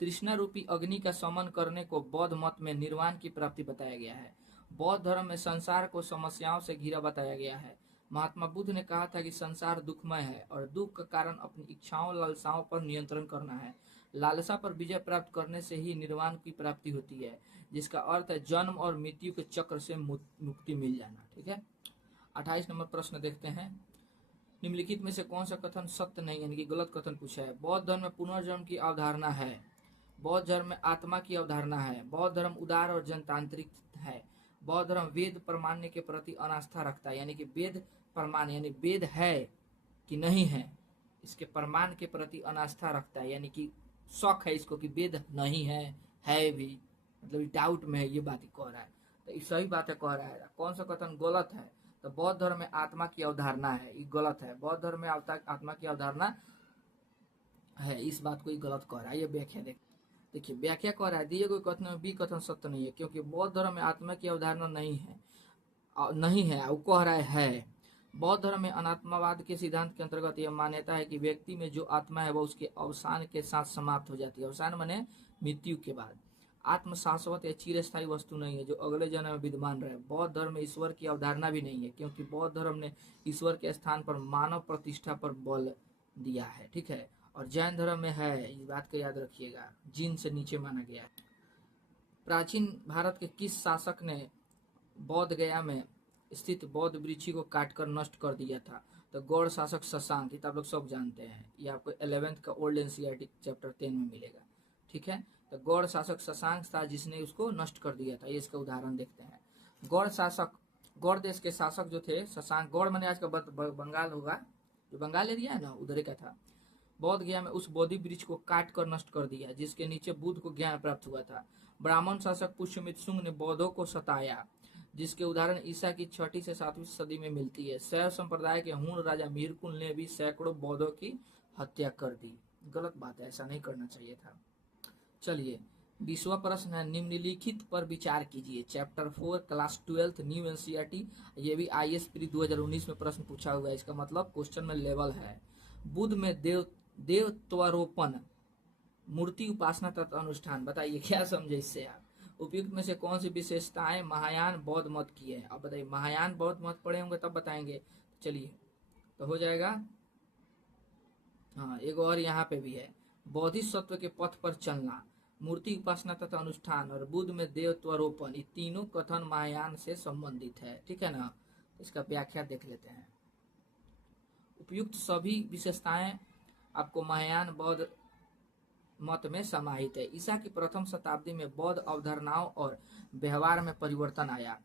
तृष्णा रूपी अग्नि का शमन करने को बौद्ध मत में निर्वाण की प्राप्ति बताया गया है। बौद्ध धर्म में संसार को समस्याओं से घिरा बताया गया है। महात्मा बुद्ध ने कहा था कि संसार दुखमय है और दुख का कारण अपनी इच्छाओं लालसाओं पर नियंत्रण करना है। लालसा पर विजय प्राप्त करने से ही निर्वाण की प्राप्ति होती है, जिसका अर्थ है जन्म और मृत्यु के चक्र से मुक्ति मिल जाना, ठीक है। 28 नंबर प्रश्न देखते हैं, निम्नलिखित में से कौन सा कथन सत्य नहीं, यानी कि गलत कथन पूछा है। बौद्ध धर्म में पुनर्जन्म की अवधारणा है, बौद्ध धर्म में आत्मा की अवधारणा है, बौद्ध धर्म उदार और जनतांत्रिक है, बौद्ध धर्म वेद प्रमाण्य के प्रति अनास्था रखता है, यानी कि वेद प्रमाण, यानी वेद है कि नहीं है, इसके प्रमाण के प्रति अनास्था रखता है, यानी कि शक है इसको कि वेद नहीं है भी, मतलब डाउट में है, ये बात कह रहा है। तो सही बात है कह रहा है। कौन सा कथन गलत है, तो बौद्ध धर्म में आत्मा की अवधारणा है, ये गलत है। बौद्ध धर्म में आत्मा की अवधारणा है, इस बात को ही गलत कह रहा है। ये व्याख्या देखिए व्याख्या कह रहा है, दिए गए कथन में बी कथन सत्य नहीं है, क्योंकि बौद्ध धर्म में आत्मा की अवधारणा नहीं है, वो कह रहा है। बौद्ध धर्म में अनात्मवाद के सिद्धांत के अंतर्गत यह मान्यता है कि व्यक्ति में जो आत्मा है वह उसके अवसान के साथ समाप्त हो जाती है। अवसान माने मृत्यु के बाद। आत्म शाश्वत या चिरस्थायी वस्तु नहीं है जो अगले जन्म में विद्यमान रहे। बौद्ध धर्म में ईश्वर की अवधारणा भी नहीं है, क्योंकि बौद्ध धर्म ने ईश्वर के स्थान पर मानव प्रतिष्ठा पर बल दिया है, ठीक है। और जैन धर्म में है, इस बात को याद रखिएगा, जीन से नीचे माना गया है। प्राचीन भारत के किस शासक ने बौद्ध गया में स्थित बौद्ध वृक्षी को काटकर नष्ट कर दिया था, तो गौड़ शासक शशांक, ये आप लोग सब जानते हैं, ये आपको 11th का ओल्ड एनसीईआरटी चैप्टर 10 में मिलेगा, ठीक है। तो गौड़ शासक शशांक था जिसने उसको नष्ट कर दिया था। ये इसका उदाहरण देखते हैं। गौड़ शासक, गौड़ देश के शासक जो थे शशांक, गौड़ मैंने आज का बंगाल होगा, जो बंगाल एरिया है ना उधर का था। बौद्ध गया में उस बोधि वृक्ष को काट कर नष्ट कर दिया जिसके नीचे बुद्ध को ज्ञान प्राप्त हुआ था। ब्राह्मण शासक पुष्यमित्र शुंग ने बौद्धों को सताया, जिसके उदाहरण ईसा की 6वीं से 7वीं सदी में मिलती है। शैव संप्रदाय के हूण राजा मीरकुल ने भी सैकड़ों बौद्धों की हत्या कर दी। गलत बात है, ऐसा नहीं करना चाहिए था। चलिए 20वां प्रश्न है, निम्नलिखित पर विचार कीजिए। चैप्टर 4 क्लास 12 न्यू एनसीईआरटी, ये भी आईएएस प्री 2019 में प्रश्न पूछा हुआ है। इसका मतलब क्वेश्चन में लेवल है। बुद्ध में देवत्वारोपण, मूर्ति उपासना तथा अनुष्ठान, बताइए क्या समझे इससे आप। उपयुक्त में से कौन सी विशेषताएं महायान बौद्ध मत की है। अब बताइए, महायान बौद्ध मत पढ़े होंगे तब बताएंगे। चलिए तो हो जाएगा हाँ, एक और यहाँ पे भी है, बोधिसत्व के पथ पर चलना, मूर्ति उपासना तथा अनुष्ठान और बुद्ध में देवत्वारोपण, ये तीनों कथन महायान से संबंधित है। ठीक है ना, इसका व्याख्या देख लेते हैं। उपयुक्त सभी विशेषताएं आपको महायान बौद्ध मत में समाहित है। ईसा की प्रथम शताब्दी में बौद्ध अवधारणाओं और व्यवहार में परिवर्तन आया।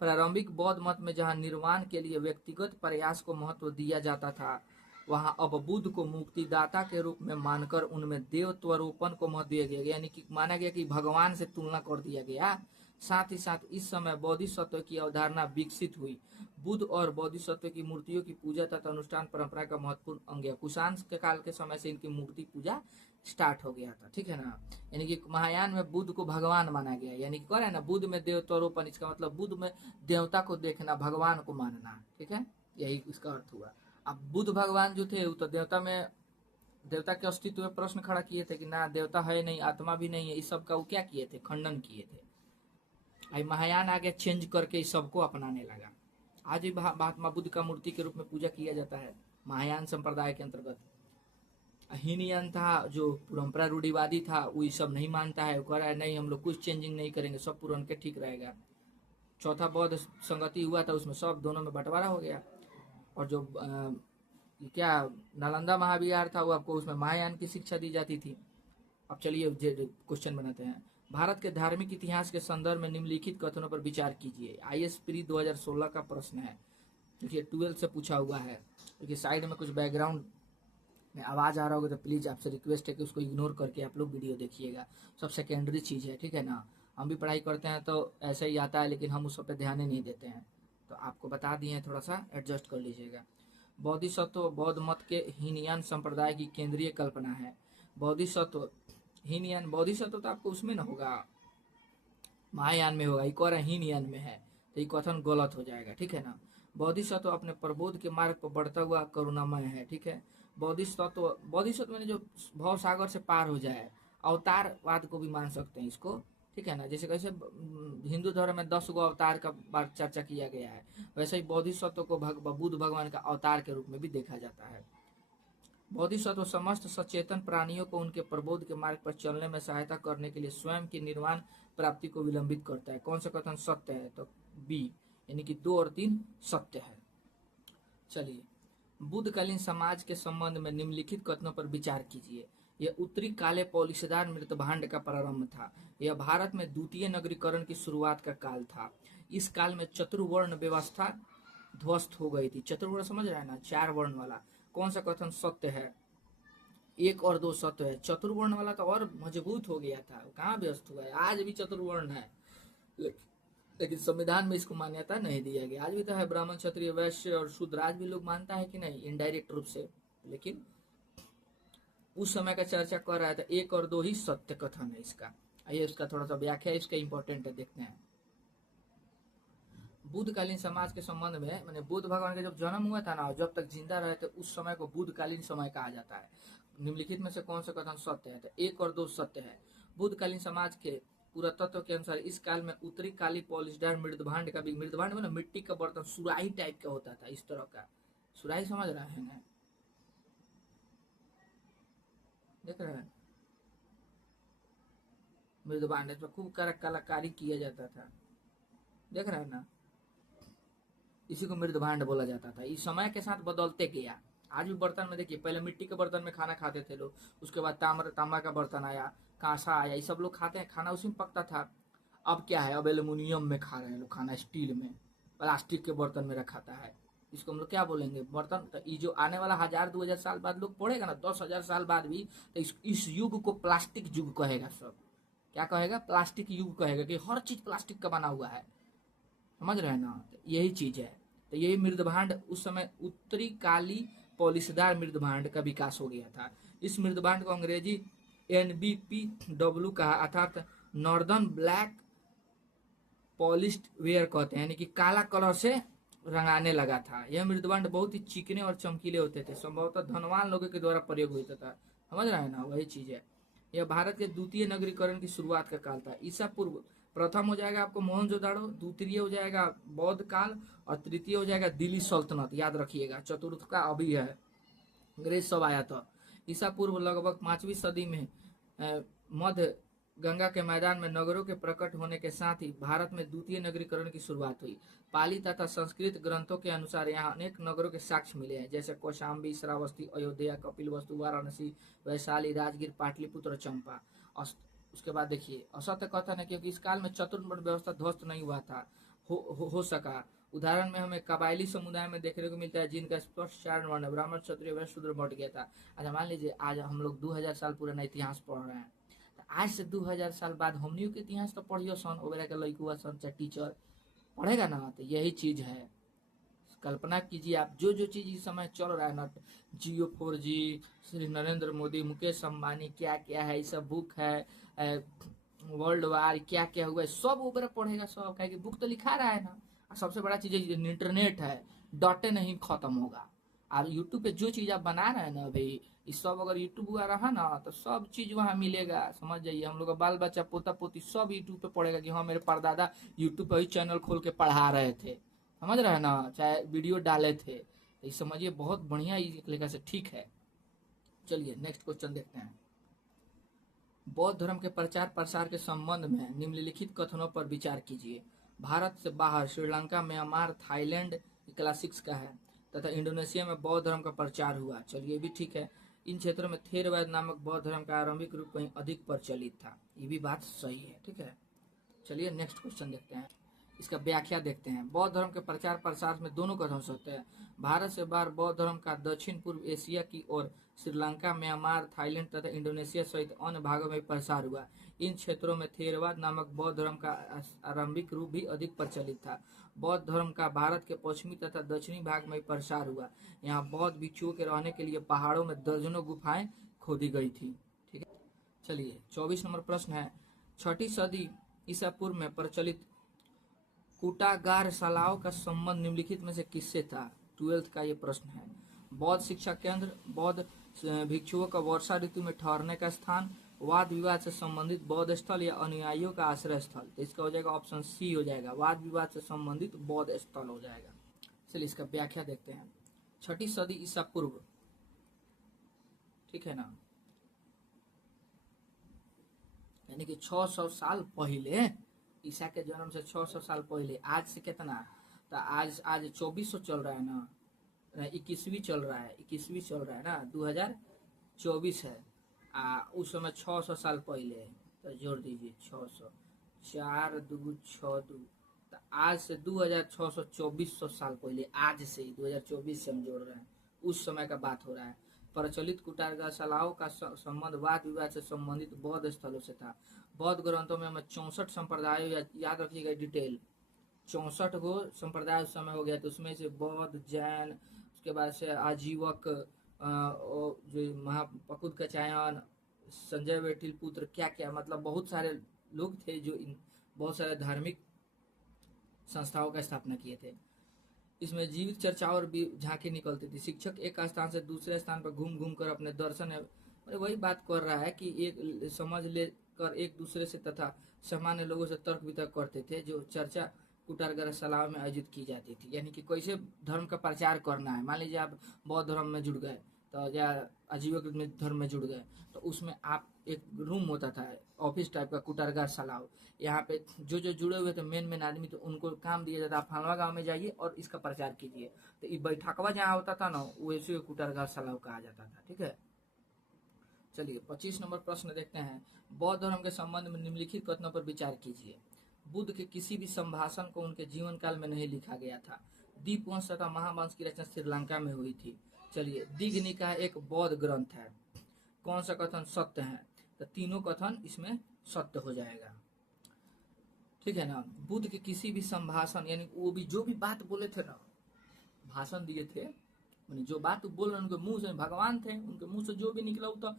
प्रारंभिक बौद्ध मत में जहां निर्वाण के लिए व्यक्तिगत प्रयास को महत्व दिया जाता था, वहां अब बुद्ध को मुक्तिदाता के रूप में मानकर उनमें देवत्वारोपण को महत्व दिया गया, यानी कि माना गया कि भगवान से तुलना कर दिया गया। साथ ही साथ इस समय बोधिसत्व की अवधारणा विकसित हुई। बुद्ध और बोधिसत्व की मूर्तियों की पूजा तथा अनुष्ठान परंपरा का महत्वपूर्ण अंग है। कुषाण के काल के समय से इनकी मूर्ति पूजा स्टार्ट हो गया था। ठीक है ना, यानी कि महायान में बुद्ध को भगवान माना गया, यानी कि कह रहे हैं ना बुद्ध में देवत्वारोपण, इसका मतलब बुद्ध में देवता को देखना, भगवान को मानना। ठीक है, यही इसका अर्थ हुआ। अब बुद्ध भगवान जो थे वो तो देवता के अस्तित्व में प्रश्न खड़ा किए थे कि ना देवता है नहीं, आत्मा भी नहीं है, इस सब का वो क्या किए थे, खंडन किए थे। आई महायान आगे चेंज करके इस सबको अपनाने लगा। आज भी महात्मा बुद्ध का मूर्ति के रूप में पूजा किया जाता है महायान संप्रदाय के अंतर्गत। हीनयान था जो परंपरा रूढ़िवादी था, वो ये सब नहीं मानता है, वो कह रहा है नहीं हम लोग कुछ चेंजिंग नहीं करेंगे, सब पुरान के ठीक रहेगा। चौथा बौद्ध संगति हुआ था, उसमें सब दोनों में बंटवारा हो गया। और जो क्या नालंदा महाविहार था, वो आपको उसमें महायान की शिक्षा दी जाती थी। अब चलिए क्वेश्चन बनाते हैं। भारत के धार्मिक इतिहास के संदर्भ में निम्नलिखित कथनों पर विचार कीजिए। IAS प्री 2016 का प्रश्न है, देखिए 12 से पूछा हुआ है। देखिए साइड में कुछ बैकग्राउंड में आवाज़ आ रहा होगा तो प्लीज़ आपसे रिक्वेस्ट है कि उसको इग्नोर करके आप लोग वीडियो देखिएगा, सब सेकेंडरी चीज़ है। ठीक है ना, हम भी पढ़ाई करते हैं तो ऐसे ही आता है, लेकिन हम उस पर ध्यान ही नहीं देते हैं, तो आपको बता दिए हैं, थोड़ा सा एडजस्ट कर लीजिएगा। बोधिसत्व बौद्ध मत के हीनयान संप्रदाय की केंद्रीय कल्पना है। बोधिसत्व हीनयान, बोधिसत्व तो आपको उसमें ना होगा, महायान में होगा, एक और हीनयान में है, तो ये कथन गलत हो जाएगा। ठीक है ना, बोधिसत्व अपने प्रबोध के मार्ग पर बढ़ता हुआ करुणामय है। ठीक है, बोधिसत्व मैंने जो भव सागर से पार हो जाए, अवतारवाद को भी मान सकते हैं इसको। ठीक है ना, जैसे कैसे हिंदू धर्म में 10 गो अवतार का बार चर्चा किया गया है, वैसे ही बोधिसत्व को बुद्ध भगवान का अवतार के रूप में भी देखा जाता है। बोधिसत्व समस्त सचेतन प्राणियों को उनके प्रबोध के मार्ग पर चलने में सहायता करने के लिए स्वयं की निर्वाण प्राप्ति को विलंबित करता है। कौन सा कथन सत्य है, तो बी, यानी कि 2 और 3 सत्य है। चलिए, बुद्धकालीन समाज के संबंध में निम्नलिखित कथनों पर विचार कीजिए। यह उत्तरी काले पॉलिशदार मृतभांड का प्रारंभ था। यह भारत में द्वितीय नगरीकरण की शुरुआत का काल था। इस काल में चतुर्वर्ण व्यवस्था ध्वस्त हो गई थी। चतुर्वर्ण समझ रहे हैं ना, 4 वर्ण वाला। कौन सा कथन सत्य है, 1 और 2 सत्य है। चतुर्वर्ण वाला तो और मजबूत हो गया था, कहाँ व्यस्त हुआ है, आज भी चतुर्वर्ण है, लेकिन संविधान में इसको मान्यता नहीं दिया गया। आज भी तो है ब्राह्मण, क्षत्रिय, वैश्य और शूद्र, आज भी लोग मानता है कि नहीं, इनडायरेक्ट रूप से, लेकिन उस समय का चर्चा कर रहा था। 1 और 2 ही सत्य कथन है इसका। आइए उसका थोड़ा सा व्याख्या इसका इंपॉर्टेंट है, देखते हैं। बुद्धकालीन समाज के संबंध में, मैंने बुद्ध भगवान का जब जन्म हुआ था ना, जब तक जिंदा रहे थे, उस समय को बुद्धकालीन समय कहा जाता है। निम्नलिखित में से कौन सा कथन सत्य है, तो 1 और 2 सत्य है। बुद्धकालीन समाज के पुरातत्व के अनुसार इस काल में उत्तरी काली पॉलिशदार मृदभांड का भी, मृदभांड में ना मिट्टी का बर्तन सुराही टाइप का होता था, इस तरह का सुराही, समझ रहे हैं ना, देख रहे हैं, मृदभांड पर खूब कलाकारी किया जाता था, देख रहे हैं ना, इसी को मृदभांड बोला जाता था। इस समय के साथ बदलते गया। आज भी बर्तन में देखिए, पहले मिट्टी के बर्तन में खाना खाते थे लोग, उसके बाद तांबा का बर्तन आया, कांसा आया, ये सब लोग खाते हैं, खाना उसी में पकता था। अब क्या है, अब एल्युमिनियम में खा रहे हैं लोग खाना, स्टील में, प्लास्टिक के बर्तन में रखाता है। इसको हम लोग क्या बोलेंगे, बर्तन। तो ये जो आने वाला 1000-2000 साल बाद लोग पढ़ेगा ना, 10,000 साल बाद भी, तो इस युग को प्लास्टिक युग कहेगा। सब क्या कहेगा, प्लास्टिक युग कहेगा, कि हर चीज प्लास्टिक का बना हुआ है, समझ रहे हैं ना, यही चीज है। तो यही मृदभांड, उस समय उत्तरी काली पॉलिशदार मृदभांड का विकास हो गया था। इस मृदभांड को अंग्रेजी NBPW कहा, अर्थात नॉर्दर्न ब्लैक पॉलिश्ड वेयर कहते हैं, यानी कि काला कलर से रंगाने लगा था। यह मृदभांड बहुत ही चिकने और चमकीले होते थे, संभवतः धनवान लोगों के द्वारा प्रयोग होता था, समझ रहे हैं ना, वही चीज है। यह भारत के द्वितीय नगरीकरण की शुरुआत का काल था। ईसा पूर्व प्रथम हो जाएगा आपको मोहनजोदाड़ो, द्वितीय हो जाएगा बौद्ध काल, और तृतीय हो जाएगा दिल्ली सल्तनत, याद रखिएगा। चतुर्थ का अभी है, अंग्रेज सब आया था। ईसा पूर्व लगभग 5वीं सदी में मध्य गंगा के मैदान में नगरों के प्रकट होने के साथ ही भारत में द्वितीय नगरीकरण की शुरुआत हुई। पाली तथा संस्कृत ग्रंथों के अनुसार यहाँ अनेक नगरों के साक्ष्य मिले हैं, जैसे कौशाम्बी, श्रावस्ती, अयोध्या, कपिलवस्तु, वाराणसी, वैशाली, राजगीर, पाटलिपुत्र और चंपा। उसके बाद देखिए, असत्य कथन है क्योंकि इस काल में चतुर्वर्ण व्यवस्था ध्वस्त नहीं हुआ था हो सका। उदाहरण में हमें कबायली समुदाय में देखने को मिलता है जिनका स्पष्ट 4 वर्ण ब्राह्मण, क्षत्रिय, वैश्य, शूद्र बढ़ गया था। अच्छा मान लीजिए आज हम लोग 2000 साल पुराना इतिहास पढ़ रहे हैं, तो आज से 2000 साल बाद हमनियों के इतिहास तो पढ़ियो सन वगैरह का लड़कुआ सन चाहे टीचर पढ़ेगा ना, तो यही चीज है। कल्पना कीजिए आप जो जो चीज इस समय चल रहा है ना, जियो 4G, श्री नरेंद्र मोदी, मुकेश अंबानी, क्या क्या है, ये सब बुक है, वर्ल्ड वार क्या क्या हुआ है, सब ऊपर पढ़ेगा सब, क्या कि बुक तो लिखा रहा है ना। सबसे बड़ा चीज इंटरनेट है, डॉटे नहीं खत्म होगा। और यूट्यूब पे जो चीज आप बना रहे हैं ना भाई, इस सब अगर यूट्यूब हुआ रहा ना तो सब चीज वहाँ मिलेगा। समझ जाइए, हम लोग का बाल बच्चा, पोता पोती सब यूट्यूब पे पढ़ेगा कि हाँ मेरे परदादा यूट्यूब पे ही चैनल खोल के पढ़ा रहे थे, समझ रहे हैं ना, चाहे वीडियो डाले थे। तो समझिए बहुत बढ़िया एक लेखा से ठीक है। चलिए नेक्स्ट क्वेश्चन देखते हैं। बौद्ध धर्म के प्रचार प्रसार के संबंध में निम्नलिखित कथनों पर विचार कीजिए। भारत से बाहर श्रीलंका, म्यांमार, थाईलैंड क्लास 6 का है तथा इंडोनेशिया में बौद्ध धर्म का प्रचार हुआ। चलिए भी ठीक है। इन क्षेत्रों में थेरवाद नामक बौद्ध धर्म का आरंभिक रूप कहीं अधिक प्रचलित था। ये भी बात सही है, ठीक है। चलिए नेक्स्ट क्वेश्चन देखते हैं, इसका व्याख्या देखते हैं। बौद्ध धर्म के प्रचार प्रसार में दोनों कथन होते हैं। भारत से बाहर बौद्ध धर्म का दक्षिण पूर्व एशिया की ओर श्रीलंका, म्यांमार, थाईलैंड तथा इंडोनेशिया सहित अन्य भागों में प्रसार हुआ। इन क्षेत्रों में थेरवाद नामक बौद्ध धर्म का आरंभिक रूप भी अधिक प्रचलित था। बौद्ध धर्म का भारत के पश्चिमी तथा दक्षिणी भाग में प्रसार हुआ। यहाँ बौद्ध भिक्षुओं के रहने के लिए पहाड़ों में दर्जनों गुफाएं खोदी गई थी, ठीक है। चलिए 24 नंबर प्रश्न है, 6ठी सदी ईसा पूर्व में प्रचलित कूटागारशालाओं का संबंध निम्नलिखित में से किससे था? 12th का ये प्रश्न है। बौद्ध शिक्षा केंद्र, बौद्ध भिक्षुओं का वर्षा ऋतु में ठहरने का स्थान, वाद विवाद से संबंधित बौद्ध स्थल या अनुयायियों का आश्रय स्थल। तो इसका हो जाएगा ऑप्शन सी हो जाएगा, वाद विवाद से संबंधित बौद्ध स्थल हो जाएगा। चलिए इसका व्याख्या देखते हैं। 6ठी सदी ईसा पूर्व, ठीक है ना, यानी कि 600 साल पहले, ईसा के जन्म से 600 साल पहले। आज से कितना, तो आज 2400 चल रहा है ना, 21वीं चल रहा है, 21वीं चल रहा है ना, 2024 है। उस समय 600 साल पहले, तो जोड़ दीजिए 600, 4 2 6 2, तो आज से 2600 साल पहले, आज से 2024 से हम जोड़ रहे हैं, उस समय का बात हो रहा है। प्रचलित कुटारशालाओं का संबंध वाद विवाद से संबंधित बौद्ध स्थलों से था। बौद्ध ग्रंथों में हमें 64 संप्रदायों, याद रखिएगा डिटेल, 64 को संप्रदाय उस समय हो गया। तो उसमें से बौद्ध, जैन, उसके बाद से आजीवक, जो महापकुद कचायन, संजय वेटिल पुत्र, क्या क्या, मतलब बहुत सारे लोग थे जो इन बहुत सारे धार्मिक संस्थाओं का स्थापना किए थे। इसमें जीवित चर्चा और भी झांकी निकलती थी। शिक्षक एक स्थान से दूसरे स्थान पर घूम घूम कर अपने दर्शन वही बात कर रहा है कि एक समझ लेकर एक दूसरे से तथा सामान्य लोगों से तर्क वितर्क करते थे, जो चर्चा कुटारशालाओं में आयोजित की जाती थी। यानी कि कैसे धर्म का प्रचार करना है। मान लीजिए आप बौद्ध धर्म में जुड़ गए तो या आजीवक धर्म में जुड़ गए, तो उसमें आप एक रूम होता था, ऑफिस टाइप का, कुटारशाला। यहाँ पे जो जो जुड़े हुए थे मेन आदमी, तो उनको काम दिया जाता, आप फलवा गाँव में जाइए और इसका प्रचार कीजिए। तो ये बैठकवा जहाँ होता था ना, वैसे कुटारशाला कहा जाता था, ठीक है। चलिए 25 नंबर प्रश्न देखते हैं। बौद्ध धर्म के संबंध में निम्नलिखित कथनों पर विचार कीजिए। बुद्ध के किसी भी संभाषण को उनके जीवन काल में नहीं लिखा गया था। दीपवंश तथा महावंश की रचना श्रीलंका में हुई थी। चलिए दिघनिकाय एक बौद्ध ग्रंथ है। कौन सा कथन सत्य है? तो तीनों कथन इसमें सत्य हो जाएगा, ठीक है ना। बुद्ध के किसी भी संभाषण, यानी वो भी जो भी बात बोले थे ना, भाषण दिए थे, जो बात बोल रहे उनके मुंह से, भगवान थे, उनके मुंह से जो भी निकला वो तो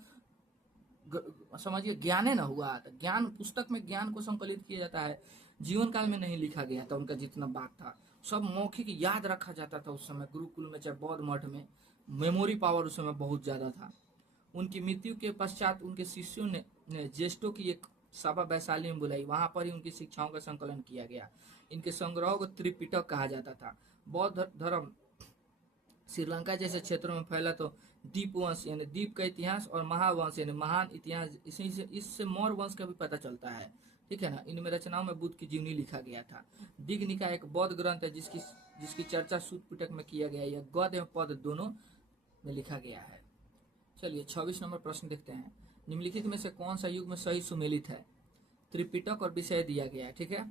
समझिए ज्ञान है ना हुआ। तो ज्ञान, पुस्तक में ज्ञान को संकलित किया जाता है, जीवन काल में नहीं लिखा गया था। उनका जितना बात था सब मौखिक याद रखा जाता था। उस समय गुरुकुल में, चाहे बौद्ध मठ में, मेमोरी पावर उस समय बहुत ज्यादा था। उनकी मृत्यु के पश्चात उनके शिष्यों ने ज्येष्ठों की एक सभा वैशाली में बुलाई, वहां पर ही उनकी शिक्षाओं का संकलन किया गया। इनके संग्रहों को त्रिपिटक कहा जाता था। बौद्ध धर्म श्रीलंका जैसे क्षेत्रों में फैला तो दीपवंश यानी दीप का इतिहास, और महावंश यानी महान इतिहास। इसी से इससे मौर्य वंश का भी पता चलता है, ठीक है ना। इनमें रचनाओं में बुद्ध की जीवनी लिखा गया था। दिग्निकाय एक बौद्ध ग्रंथ है जिसकी जिसकी चर्चा सूत पिटक में किया गया है। यह गद्य एवं पद दोनों में लिखा गया है। चलिए 26 नंबर प्रश्न देखते हैं। निम्नलिखित में से कौन सा युग में सही सुमेलित है? त्रिपिटक और विषय दिया गया है, ठीक है।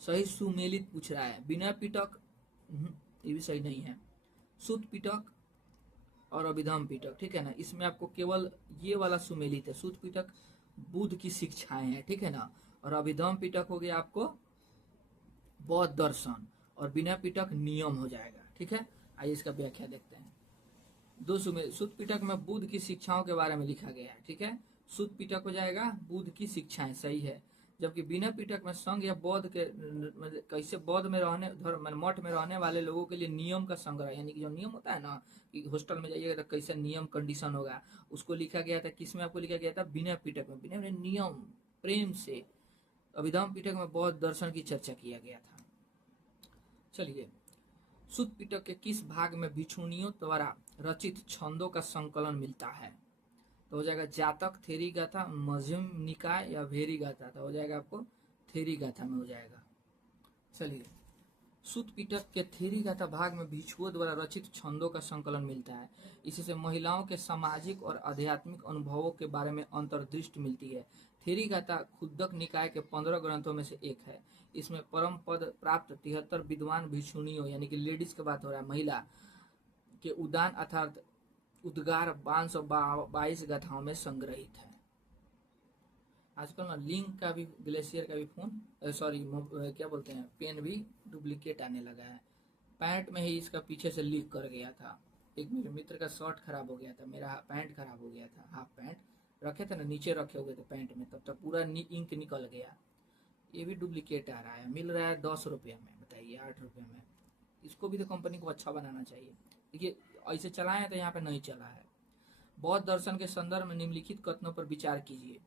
सही सुमेलित पूछ रहा है। विनय पिटक ये भी सही नहीं है। सूत पिटक और अभिधम पिटक, ठीक है ना। इसमें आपको केवल ये वाला सुमेलित है। सूत पिटक बुद्ध की शिक्षाएं हैं, ठीक है ना। और अभिधम पिटक हो गया आपको बौद्ध दर्शन, और विनय पिटक नियम हो जाएगा, ठीक है। आइए इसका व्याख्या देखते हैं। दो सूत पिटक में बुद्ध की शिक्षाओं के बारे में लिखा गया है, ठीक है। सूत पिटक हो जाएगा बुद्ध की शिक्षाएं, सही है। जबकि विनय पिटक में संघ या बौद्ध के कैसे बौद्ध में रहने मठ में रहने वाले लोगों के लिए नियम का संग्रह, यानी कि जो नियम होता है ना कि हॉस्टल में जाइएगा तो कैसे नियम कंडीशन होगा, उसको लिखा गया था। किसमें आपको लिखा गया था? विनय पिटक में। विनय में नियम प्रेम से। अभिधम पिटक में बौद्ध दर्शन की चर्चा किया गया था। चलिए, सूत पिटक के किस भाग में भिक्षुणियों द्वारा रचित छंदों का संकलन मिलता है? तो हो जाएगा जातक, थेरी गाथा, मध्यम निकाय या भेरी गाथा। तो हो जाएगा आपको थेरी गाथा में हो जाएगा। चलिए, सूत पिटक के थेरी गाथा भाग में भिक्षुओं द्वारा रचित छंदों का संकलन मिलता है। इसी से महिलाओं के सामाजिक और आध्यात्मिक अनुभवों के बारे में अंतर्दृष्टि मिलती है। थेरी गाथा खुद्दक निकाय के 15 ग्रंथों में से एक है। इसमें परम पद प्राप्त 73 विद्वान भिक्षुणियों यानी कि लेडीज की बात हो रहा है, महिला के उदान अर्थात उद्गार 522 गाथाओं में संग्रहित है। आजकल ना लिंक का भी, ग्लेशियर का भी फोन सॉरी क्या बोलते हैं पेन भी डुप्लीकेट आने लगा है। पैंट में ही इसका पीछे से लीक कर गया था। एक मेरे मित्र का शर्ट खराब हो गया था, मेरा पैंट खराब हो गया था। हाफ पैंट रखे थे ना, नीचे रखे हुए थे पैंट में, तब तक पूरा इंक निकल गया। ये भी डुप्लीकेट आ रहा है, मिल रहा है 10 रुपये में, बताइए 8 रुपये में। इसको भी तो कंपनी को अच्छा बनाना चाहिए। देखिए ऐसे चलाए हैं तो यहाँ पे नहीं चला है। बौद्ध दर्शन के संदर्भ में निम्नलिखित कथनों पर विचार कीजिए।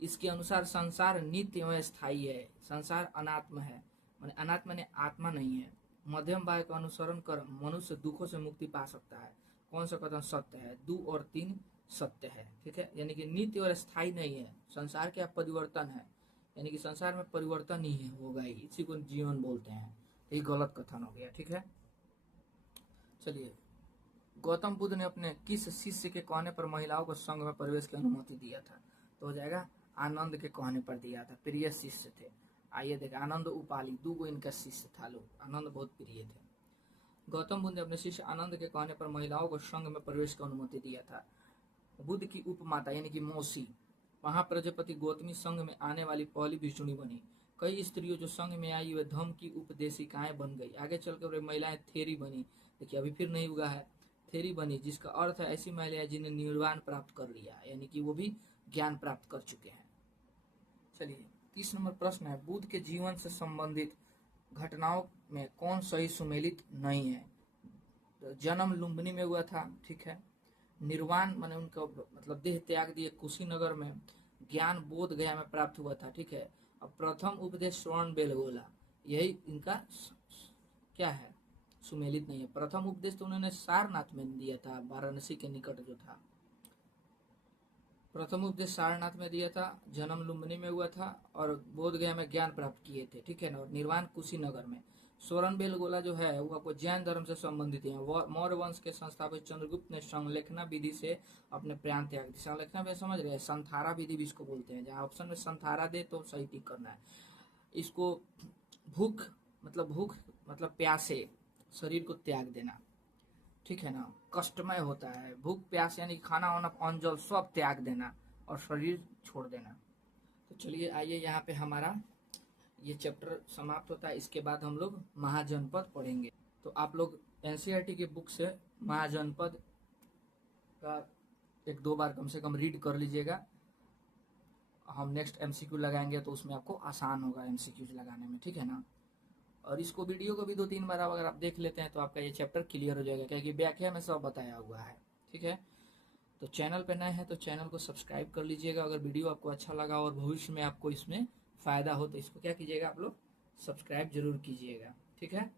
इसके अनुसार संसार नित्य एवं स्थायी है। संसार अनात्म है, माने अनात्म ने आत्मा नहीं है। मध्यम बाय का अनुसरण कर मनुष्य दुखों से मुक्ति पा सकता है। कौन सा कथन सत्य है? 2 और 3 सत्य है, ठीक है। यानी कि नित्य और स्थायी नहीं है। संसार क्या परिवर्तन है, यानी कि संसार में परिवर्तन ही होगा ही, इसी को जीवन बोलते हैं। ये गलत कथन हो गया, ठीक है। चलिए, गौतम बुद्ध ने अपने किस शिष्य के कहने पर महिलाओं को संघ में प्रवेश की अनुमति दिया था? तो हो जाएगा आनंद के कहने पर दिया था। प्रिय शिष्य थे। आइए देखें, आनंद उपाली 2 इनका शिष्य था लोग। आनंद बहुत प्रिय थे। गौतम बुद्ध ने अपने शिष्य आनंद के कहने पर महिलाओं को संघ में प्रवेश की अनुमति दिया था। बुद्ध की उपमाता यानी कि मौसी महाप्रजापति गौतमी संघ में आने वाली पहली भिक्षुणी बनी। कई स्त्रियों जो संघ में आई वे धम्म की उपदेशिकाएं बन गई। आगे चलकर वे महिलाएं थेरी बनी। देखिए अभी फिर नहीं हुआ है, थेरी बनी, जिसका अर्थ है ऐसी महिलाएं जिन्हें निर्वाण प्राप्त कर लिया, यानी कि वो भी ज्ञान प्राप्त कर चुके हैं। चलिए 30 नंबर प्रश्न है, बुद्ध के जीवन से संबंधित घटनाओं में कौन सही सुमेलित नहीं है? तो जन्म लुम्बिनी में हुआ था, ठीक है। निर्वाण माने उनका मतलब देह त्याग दिए कुशीनगर में। ज्ञान बोध गया में प्राप्त हुआ था, ठीक है। अब प्रथम उपदेश श्रवण बेलगोला, यही इनका क्या है? सुमेलित नहीं है। प्रथम उपदेश तो उन्होंने सारनाथ में दिया था, वाराणसी के निकट जो था। प्रथम उपदेश सारनाथ में दिया था, जन्म लुम्बिनी में हुआ था, और बोध गया में ज्ञान प्राप्त किए थे, ठीक है ना। और निर्वाण कुशीनगर में। स्वर्ण बेलगोला जो है वो आपको जैन धर्म से संबंधित है। मौर्य वंश के संस्थापक चंद्रगुप्त ने संलेखना विधि से अपने प्राण त्याग दी। संलेखना में समझ रहे हैं, संथारा विधि भी इसको बोलते हैं। जहाँ ऑप्शन में संथारा दे तो सही टिक करना है। इसको भूख मतलब प्यासे शरीर को त्याग देना, ठीक है ना। कष्टमय होता है, भूख प्यास यानी खाना वाना अन्न जल सब त्याग देना और शरीर छोड़ देना। तो चलिए आइए यहाँ पे हमारा ये चैप्टर समाप्त होता है। इसके बाद हम लोग महाजनपद पढ़ेंगे। तो आप लोग एनसीईआरटी के बुक से महाजनपद का 1-2 बार कम से कम रीड कर लीजिएगा। हम नेक्स्ट एमसीक्यू लगाएंगे तो उसमें आपको आसान होगा एमसीक्यूज लगाने में, ठीक है ना। और इसको वीडियो को भी 2-3 बार अगर आप देख लेते हैं तो आपका ये चैप्टर क्लियर हो जाएगा, क्योंकि व्याख्या में सब बताया हुआ है, ठीक है। तो चैनल पे नए हैं तो चैनल को सब्सक्राइब कर लीजिएगा। अगर वीडियो आपको अच्छा लगा और भविष्य में आपको इसमें फ़ायदा हो तो इसको क्या कीजिएगा, आप लोग सब्सक्राइब जरूर कीजिएगा, ठीक है।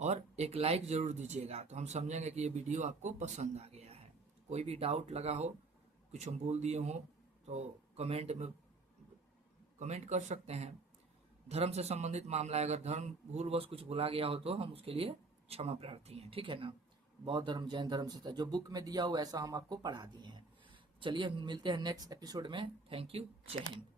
और एक लाइक ज़रूर दीजिएगा, तो हम समझेंगे कि ये वीडियो आपको पसंद आ गया है। कोई भी डाउट लगा हो, कुछ हम भूल दिए हों, तो कमेंट में कमेंट कर सकते हैं। धर्म से संबंधित मामला है, अगर धर्म भूलवश कुछ भुला गया हो तो हम उसके लिए क्षमा प्रार्थी हैं, ठीक है ना। बौद्ध धर्म, जैन धर्म से जो बुक में दिया हो ऐसा हम आपको पढ़ा दिए हैं। चलिए हम मिलते हैं नेक्स्ट एपिसोड में। Thank you. जय हिंद।